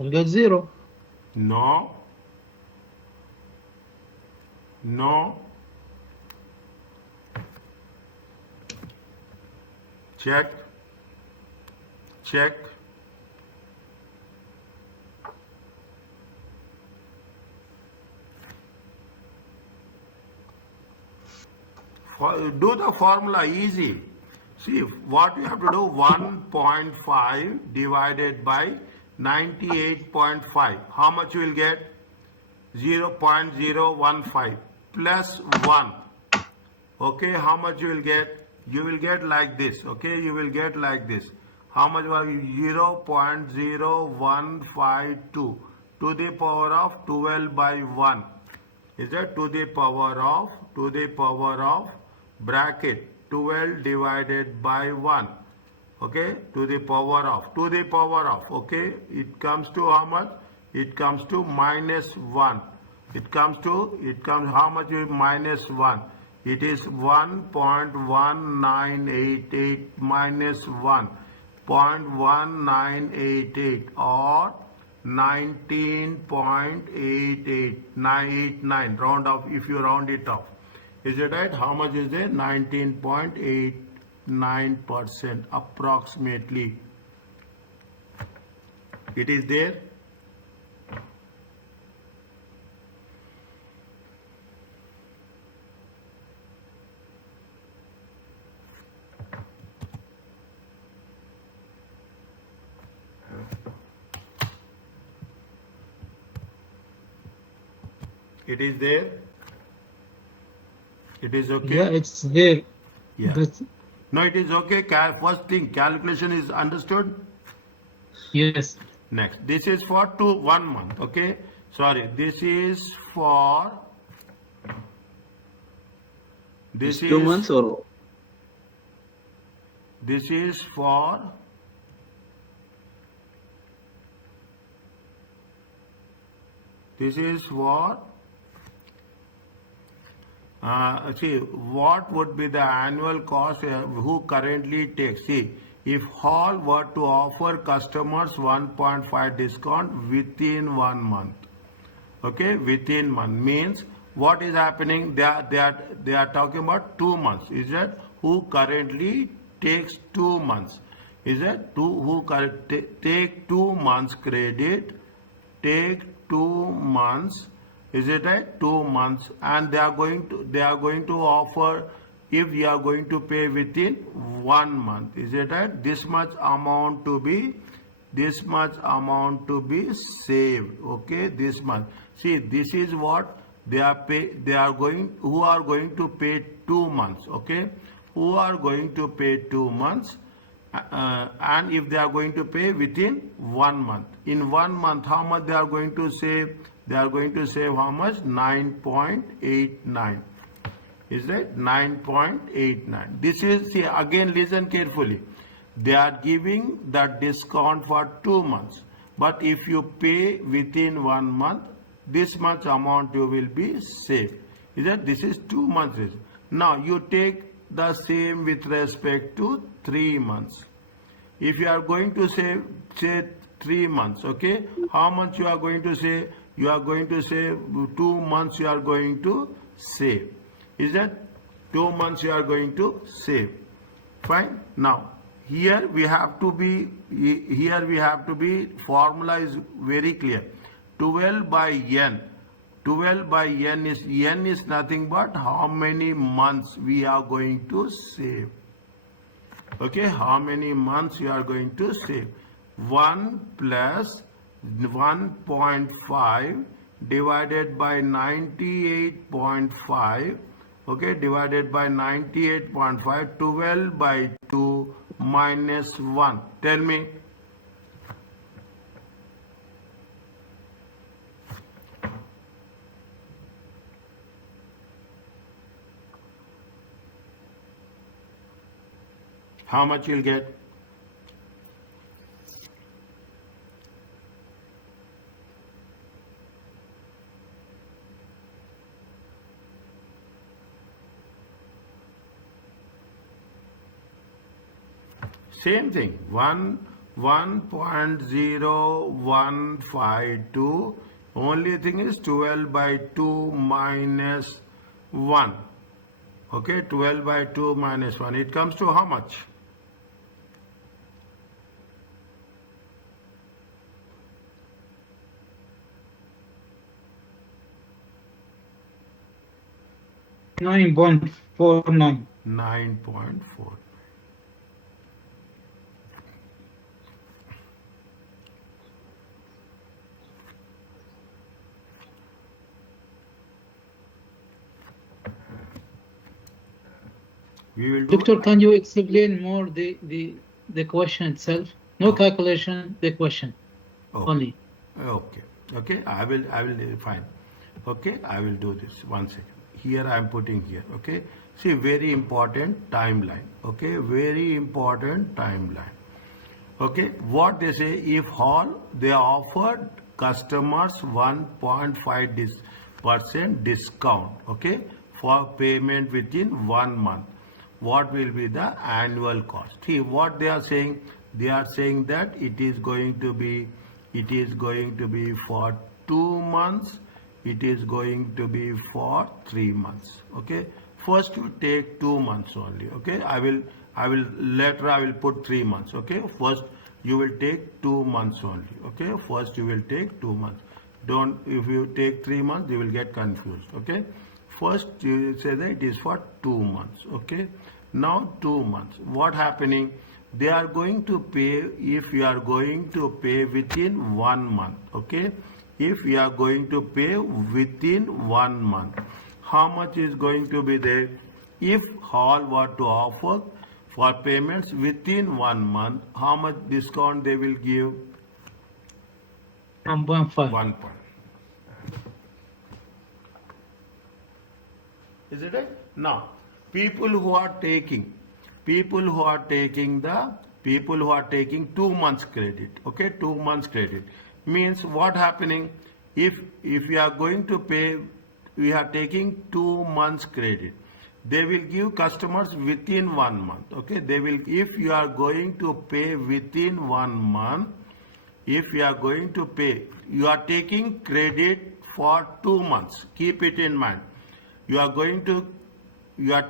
I'll get 0. No. No. Check. Check. Do the formula easy. See what you have to do, 1.5 divided by 98.5. How much you will get? 0.015 plus 1. Okay, how much you will get? You will get like this. Okay, you will get like this. How much was 0.0152 to the power of 12 by 1. Is that to the power of bracket 12 divided by 1. Okay, to the power of, okay, it comes to how much? It comes to minus 1. It comes how much is minus 1? It is 1.1988 minus 1. 0.1988 or 19.88 round off, if you round it off. Is it right? How much is there? 19.89% approximately. It is there. It is there. It is okay. Yeah, it's there. Yeah. But No, it is okay. First thing, calculation is understood. yes, Next, this is for 1 month. Okay. Sorry, this is for. It's 2 months or This is for. This is for. See, what would be the annual cost who currently takes? See, if Hall were to offer customers 1.5 discount within 1 month, okay, within month means what is happening? They are talking about 2 months. Is that who currently takes 2 months? Is that who take 2 months credit? Take 2 months. Is it right? 2 months, and they are going to offer, if you are going to pay within 1 month. Is it right? This much amount to be saved. Okay, this much. See, this is what they are who are going to pay 2 months. Okay, who are going to pay 2 months. And if they are going to pay within 1 month, in 1 month, how much they are going to save? They are going to save how much? 9.89. Is that 9.89? This is, see, again listen carefully. They are giving the discount for 2 months. But if you pay within 1 month, this much amount you will be saved. Is that this is 2 months? Now you take the same with respect to 3 months. If you are going to say 3 months, okay, how much you are going to say? You are going to save 2 months. You are going to save. Is that 2 months you are going to save? Fine. Now here we have to be formula is very clear. 12 by n. 12 by n is nothing but how many months we are going to save. Okay, how many months you are going to save? 1 plus 1.5 divided by 98.5, okay, divided by 98.5, 12 by 2 minus 1. Tell me. How much you'll get? Same thing, 1.0152, only thing is 12 by 2 minus 1. Okay, 12 by 2 minus 1. It comes to how much? $9.49. 9.4. We will do. Doctor, can you explain more the question itself? No calculation, the question only. Okay. Okay. I will fine. Okay. I will do this. 1 second. Here I am putting here. Okay. See, very important timeline. Okay, very important timeline. Okay, what they say, if all they offered customers 1.5% discount, okay, for payment within 1 month, what will be the annual cost? See, what they are saying that it is going to be for 2 months, it is going to be for 3 months. Okay, first you take 2 months only. Okay, I will later I will put 3 months. Okay, first you will take 2 months only. Okay, first you will take 2 months. Don't, if you take 3 months you will get confused. Okay, first you say that it is for 2 months. Okay, now 2 months, what happening, they are going to pay, if you are going to pay within 1 month. Okay, if you are going to pay within 1 month, how much is going to be there? If Hall were to offer for payments within 1 month, how much discount they will give? 1.5. 1 point. Is it right? Now, people who are taking 2 months credit, okay, 2 months credit, means what happening, if you are going to pay, we are taking 2 months credit, they will give customers within 1 month. Okay, they will, if you are going to pay within 1 month, if you are going to pay, you are taking credit for 2 months, keep it in mind, you are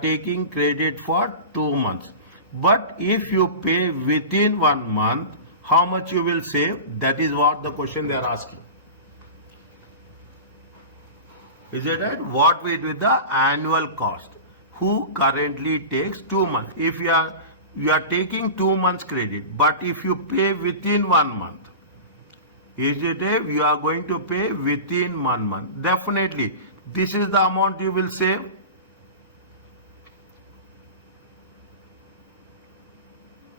taking credit for 2 months, but if you pay within 1 month, how much you will save? That is what the question they are asking. Is it right? What will be the annual cost? Who currently takes 2 months? If you are taking 2 months credit, but if you pay within 1 month, is it a, you are going to pay within 1 month? Definitely, this is the amount you will save.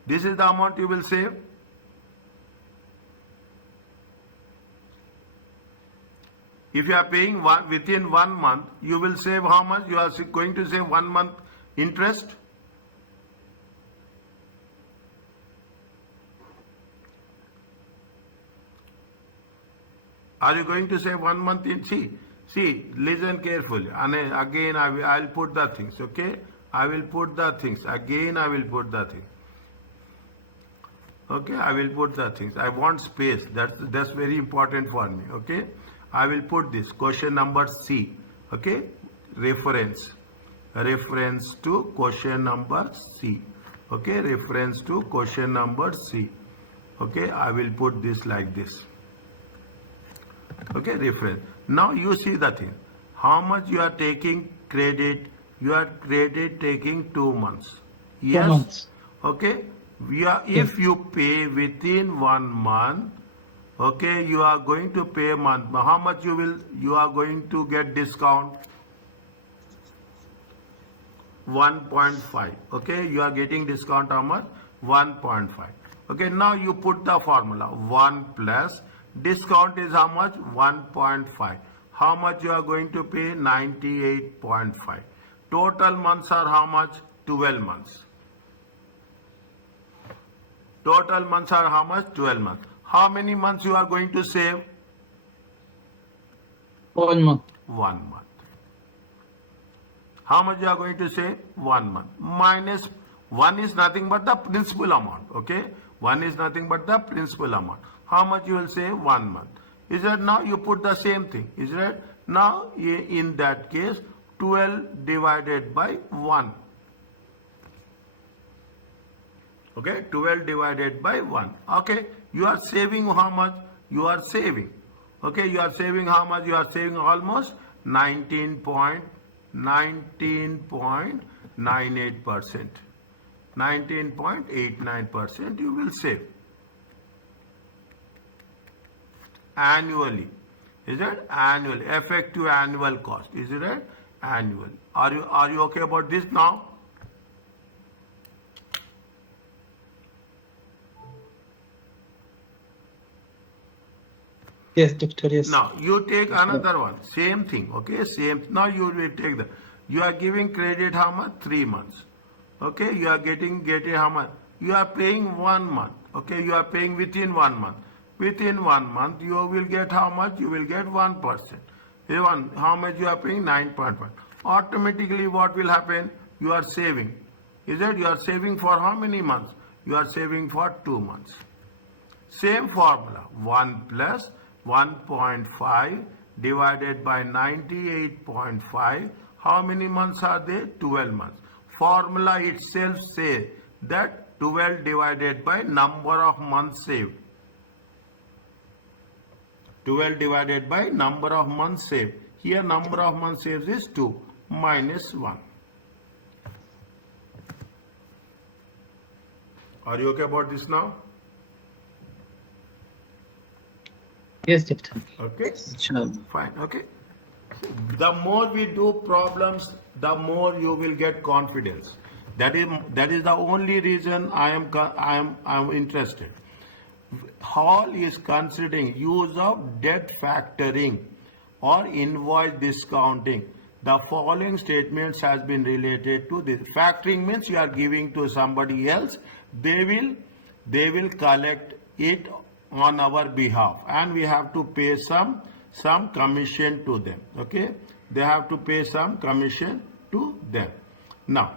This is the amount you will save. If you are paying within 1 month, you will save how much? You are going to save 1 month interest. Are you going to save 1 month in? See, listen carefully. And again, I will put the things. Okay, I will put the things. Again, I will put the things. Okay, I will put the things. I want space. That's very important for me. Okay, I will put this question number C. Okay, reference to question number C. Okay, reference to question number C. Okay, I will put this like this. Okay, reference. Now you see the thing. How much you are taking credit? You are taking 2 months. Yes. 2 months. Okay. If you pay within 1 month, okay, you are going to pay a month. How much you are going to get discount? 1.5. Okay, you are getting discount how much? 1.5. Okay, now you put the formula 1 plus discount is how much? 1.5. How much you are going to pay? 98.5. Total months are how much? 12 months. Total months are how much? 12 months. How many months you are going to save? 1 month. 1 month. How much you are going to save? 1 month. Minus 1 is nothing but the principal amount. Okay? 1 is nothing but the principal amount. How much you will save? 1 month. Is that now you put the same thing? Is that now in that case 12 divided by 1. Okay, 12 divided by 1. Okay, you are saving how much? You are saving. Okay, you are saving how much? You are saving almost 19.98%. 19.89% you will save annually. Is it annual? Effective annual cost. Is it right? Annual. Are you okay about this now? Yes, doctor, yes. Now you take another one, same thing. Okay, same. Now you will take You are giving credit how much? 3 months. Okay, you are getting how much? You are paying 1 month. Okay, you are paying within 1 month. Within 1 month, you will get how much? You will get 1%. How much you are paying? 9.1. Automatically, what will happen? You are saving. Is that you are saving for how many months? You are saving for 2 months. Same formula, 1 plus 1.5 divided by 98.5. How many months are there? 12 months. Formula itself says that 12 divided by number of months saved. 12 divided by number of months saved. Here number of months saved is 2 minus 1. Are you okay about this now? Yes, Doctor. Okay, Inshallah. fine. Okay. The more we do problems, the more you will get confidence. That is the only reason I am interested. Hall is considering use of debt factoring or invoice discounting. The following statements has been related to this. Factoring means you are giving to somebody else. They will collect it on our behalf, and we have to pay some commission to them. Okay, they have to pay some commission to them. Now,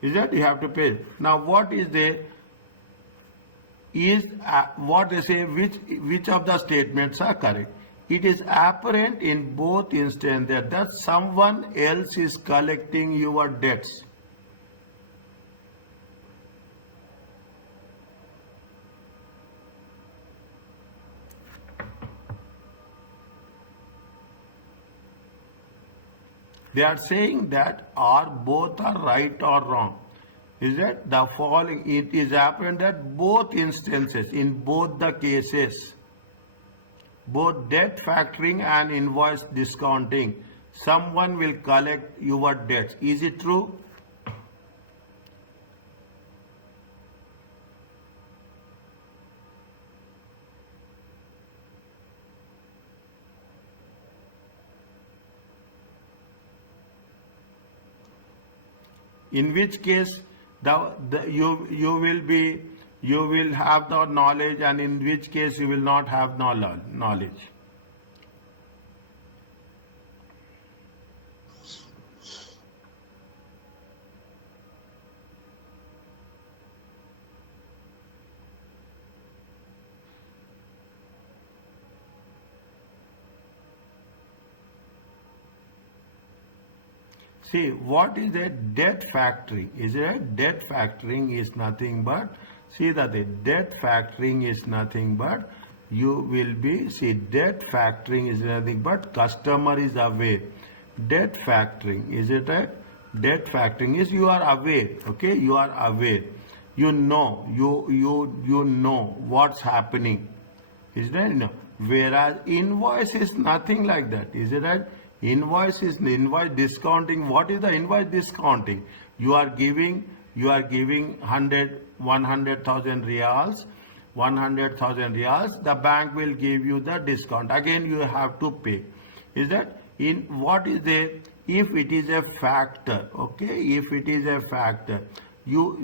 is that you have to pay? Now, what is the what they say? Which of the statements are correct? It is apparent in both instances that someone else is collecting your debts. They are saying that or both are right or wrong. Is that the following? It is apparent that both instances, in both the cases, both debt factoring and invoice discounting, someone will collect your debts. Is it true? In which case you will have the knowledge, and in which case you will not have knowledge. See, what is a debt factoring? Is it a debt factoring is nothing but, see that the debt factoring is nothing but, you will be, see, debt factoring is nothing but customer is aware. Debt factoring, is it right? Debt factoring is you are aware, okay? You are aware. You know, you know what's happening. Is that? No. Whereas invoice is nothing like that. Is it right? Invoice is invoice discounting. What is the invoice discounting? You are giving 100,000 reals. 100,000 reals. The bank will give you the discount. Again, you have to pay. Is that in what is there? If it is a factor, okay. If it is a factor, you.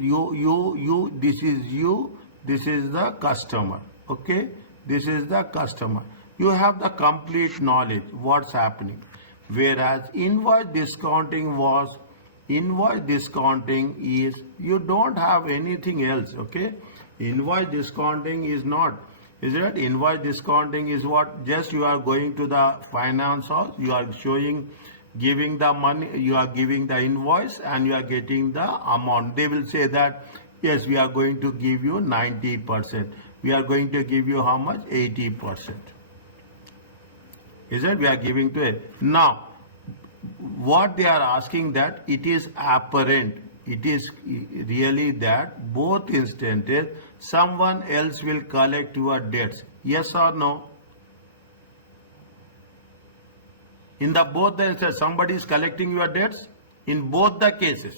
This is you. This is the customer. Okay. This is the customer. You have the complete knowledge what's happening. Whereas invoice discounting is you don't have anything else. Okay, invoice discounting is not. Is it? Invoice discounting is what? Just you are going to the finance house, you are giving the money, you are giving the invoice, and you are getting the amount. They will say that yes, we are going to give you 90%. We are going to give you how much? 80%. Is that we are giving to it. Now, what they are asking that it is apparent, it is really that both instances someone else will collect your debts. Yes or no? In the both the instances, somebody is collecting your debts. In both the cases.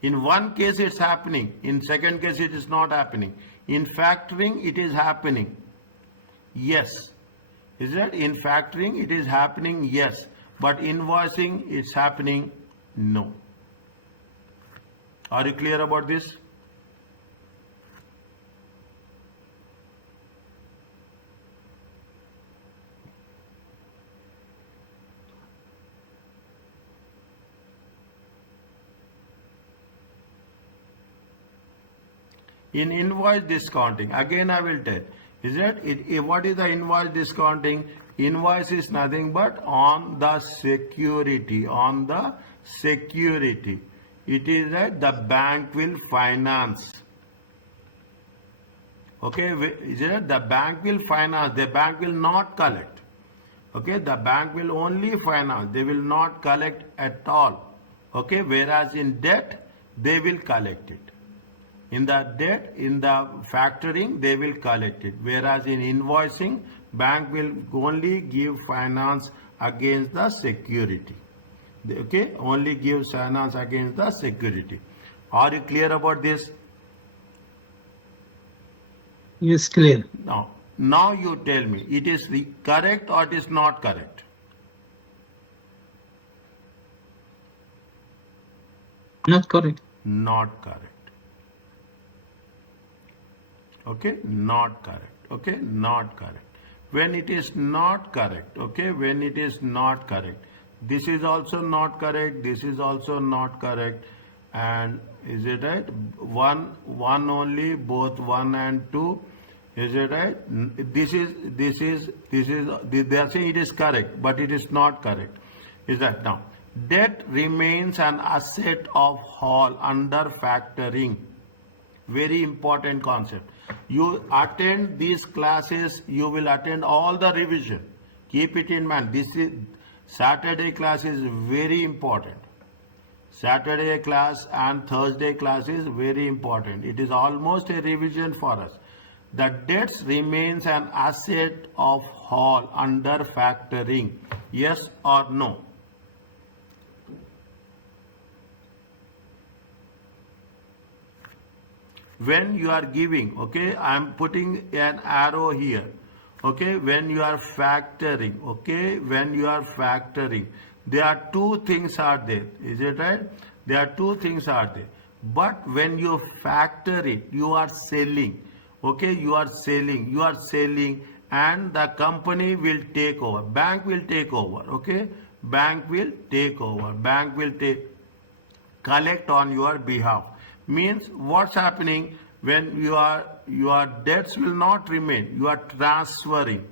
In one case it's happening. In second case it is not happening. In factoring it is happening. Yes. Is that in factoring it is happening? Yes. but invoicing it's happening, no. Are you clear about this? In invoice discounting, again I will tell, is that what is the invoice discounting? Invoice is nothing but on the security, on the security. It is that the bank will finance. Okay, is it? The bank will finance, the bank will not collect. Okay, the bank will only finance, they will not collect at all. Okay, whereas in debt, they will collect it. In the debt, in the factoring, they will collect it. Whereas in invoicing, bank will only give finance against the security. Okay, only gives finance against the security. Are you clear about this? Yes, clear. Now you tell me, it is correct or it is not correct? Not correct. Not correct. Okay, not correct. Okay, not correct. When it is not correct, okay, when it is not correct, this is also not correct, this is also not correct, and is it right? One only, both 1 and 2. Is it right? This is they are saying it is correct, but it is not correct. Is that now? Debt remains an asset of whole under factoring. Very important concept. You attend these classes, you will attend all the revision. Keep it in mind. This is Saturday class is very important. Saturday class and Thursday class is very important. It is almost a revision for us. The debts remains an asset of whole under factoring. Yes or no? When you are giving, okay, I am putting an arrow here. Okay, when you are factoring, okay, when you are factoring, there are two things are there. Is it right? There are two things are there. But when you factor it, you are selling. Okay, you are selling, and the company will take over. Bank will take over. Okay, bank will take over. Bank will collect on your behalf. Means what's happening when your debts will not remain. You are transferring.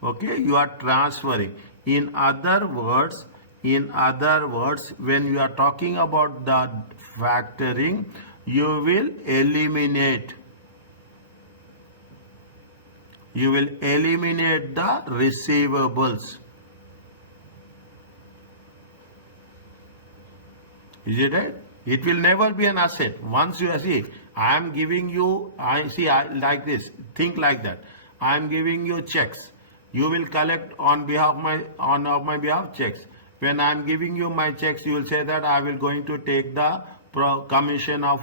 Okay, you are transferring. In other words, when you are talking about the factoring, you will eliminate the receivables. Is it right? It will never be an asset. Once you see, I am giving you, I like this, think like that. I am giving you checks. You will collect on my behalf checks. When I am giving you my checks, you will say that I will going to take the commission of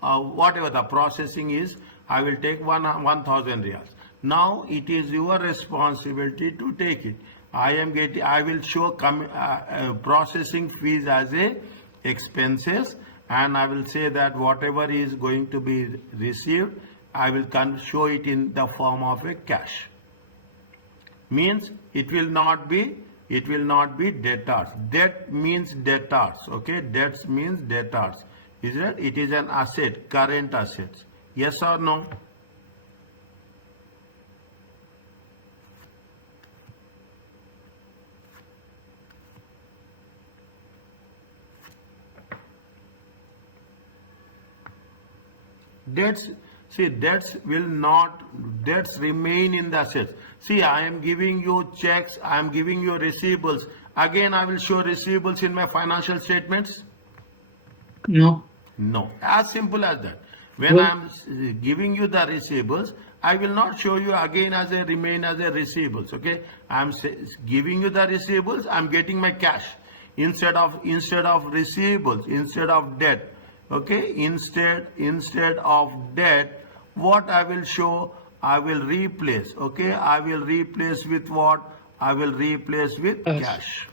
whatever the processing is. I will take 1,000 riyals. Now it is your responsibility to take it. I will show processing fees as a expenses, and I will say that whatever is going to be received, I will show it in the form of a cash. Means it will not be debtors. Debt means debtors. Okay, debts means debtors. Is it? It is an asset, current assets. Yes or no? Debts remain in the assets. See, I am giving you checks, I am giving you receivables. Again, I will show receivables in my financial statements. No. No, as simple as that. When I am giving you the receivables, I will not show you again remain as a receivables. Okay, I am giving you the receivables. I am getting my cash instead of receivables, instead of debt. Okay, instead of debt, what I will show, I will replace. Okay, I will replace with what? I will replace with Cash. cash.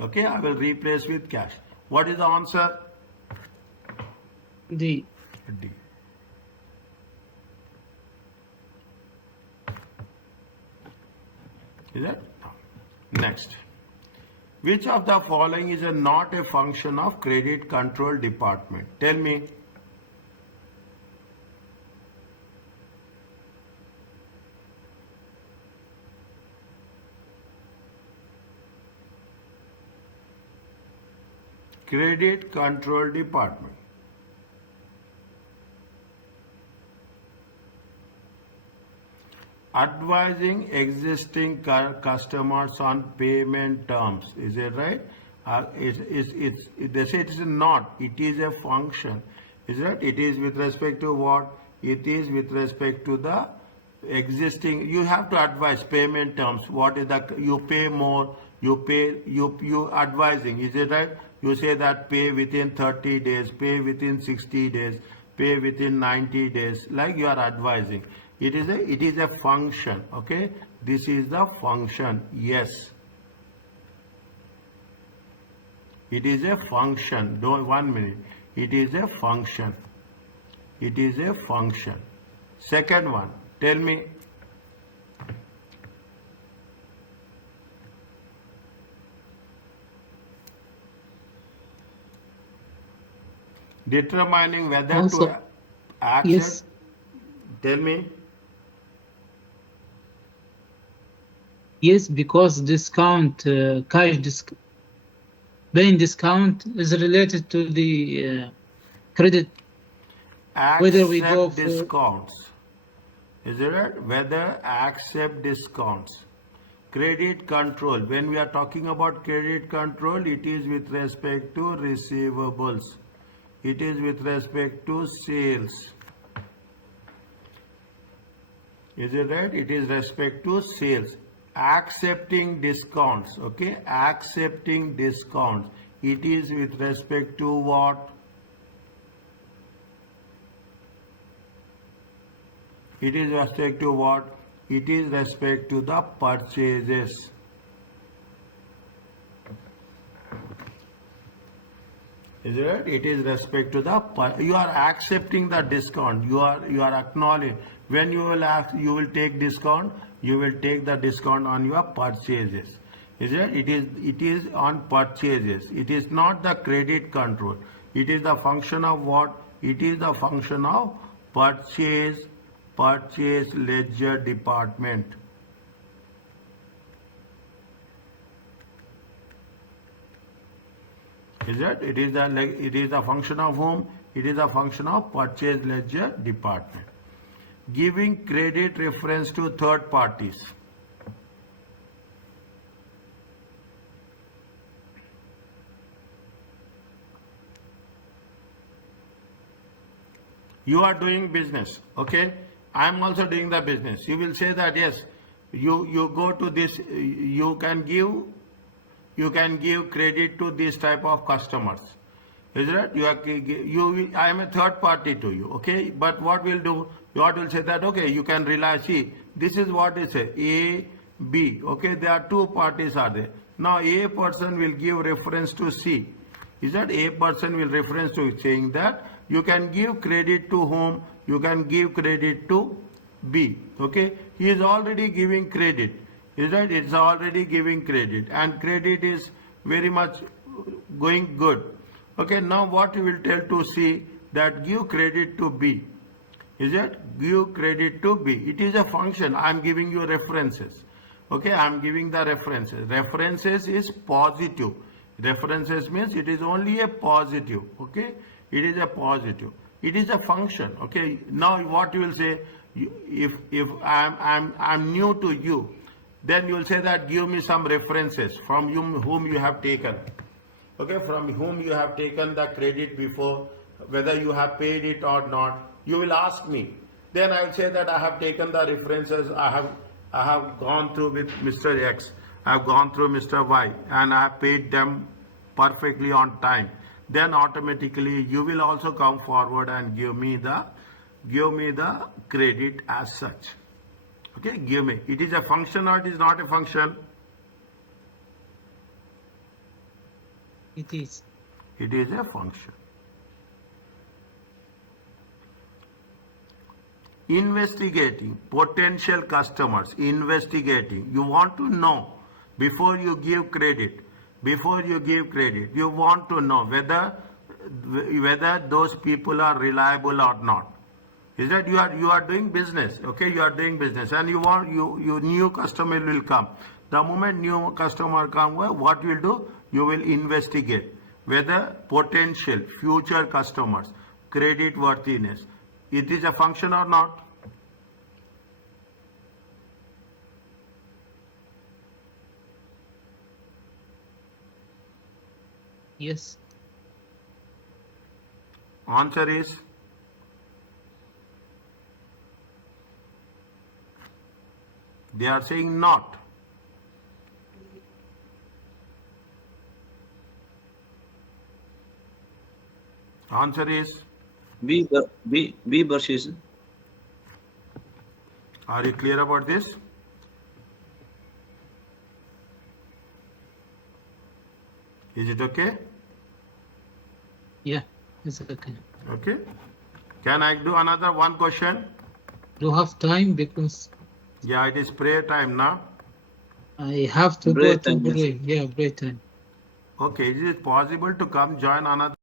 Okay, I will replace with cash. What is the answer? D. D. Is that? Next. Which of the following is not a function of credit control department? Tell me. Credit control department. Advising existing customers on payment terms. Is it right? They say it is not. It is a function. Is it? It is with respect to what? It is with respect to the existing. You have to advise payment terms. What is the? You pay more. You pay. You advising. Is it right? You say that pay within 30 days. Pay within 60 days. Pay within 90 days. Like you are advising. It is a function. Okay, this is the function. Yes, it is a function. Don't 1 minute. It is a function. It is a function. Second one. Tell me. Determining whether Also, to accept. yes, Tell me. yes, because discount, paying discount is related to the credit. Whether we go Accept for discounts. Is it right? Whether accept discounts. Credit control. When we are talking about credit control, it is with respect to receivables. It is with respect to sales. Is it right? It is respect to sales. Accepting discounts. Okay? Accepting discounts. It is with respect to what? It is respect to what? It is respect to the purchases. Is it right? It is respect to the you are accepting the discount. You are acknowledging. When you will ask, you will take discount. You will take the discount on your purchases. Is it? It is on purchases. It is not the credit control. It is the function of what? It is the function of purchase ledger department. Is it? It is the function of whom? It is a function of purchase ledger department. Giving credit reference to third parties. You are doing business, okay? I am also doing the business. You will say that yes, you go to this. You can give credit to this type of customers. Is it? I am a third party to you, okay? But what will do? What will say that okay, you can rely. See, this is what is A, B. Okay, there are two parties are there. Now A person will give reference to C. Is that A person will reference to saying that you can give credit to whom? You can give credit to B. Okay, he is already giving credit. Is that? It's already giving credit, and credit is very much going good. Okay, now what you will tell to C that give credit to B. Is it? Give credit to B. It is a function. I am giving you references. Okay, I am giving the references. References is positive. References means it is only a positive. Okay, it is a positive. It is a function. Okay, now what you will say? If I'm new to you, then you will say that give me some references from whom you have taken. Okay, from whom you have taken the credit before, whether you have paid it or not. You will ask me. Then I will say that I have taken the references. I have gone through with Mr. X. I have gone through Mr. Y, and I have paid them perfectly on time. Then automatically you will also come forward and give me the credit as such. Okay, give me. It is a function or it is not a function? It is. It is a function. Investigating potential customers, investigating. You want to know before you give credit. Before you give credit, you want to know whether those people are reliable or not. Is that you are doing business, okay? You are doing business, and you want you new customer will come. The moment new customer come, what you will do? You will investigate whether potential future customers credit worthiness. It is a function or not? Yes. Answer is they are saying not. Answer is, B versus. are you clear about this? Is it okay? Yeah, it's okay. Okay. Can I do another one question? Do you have time? Because Yeah, it is prayer time now. I have to Break go to time, yes. pray. Yeah, break time. Okay, is it possible to come join another?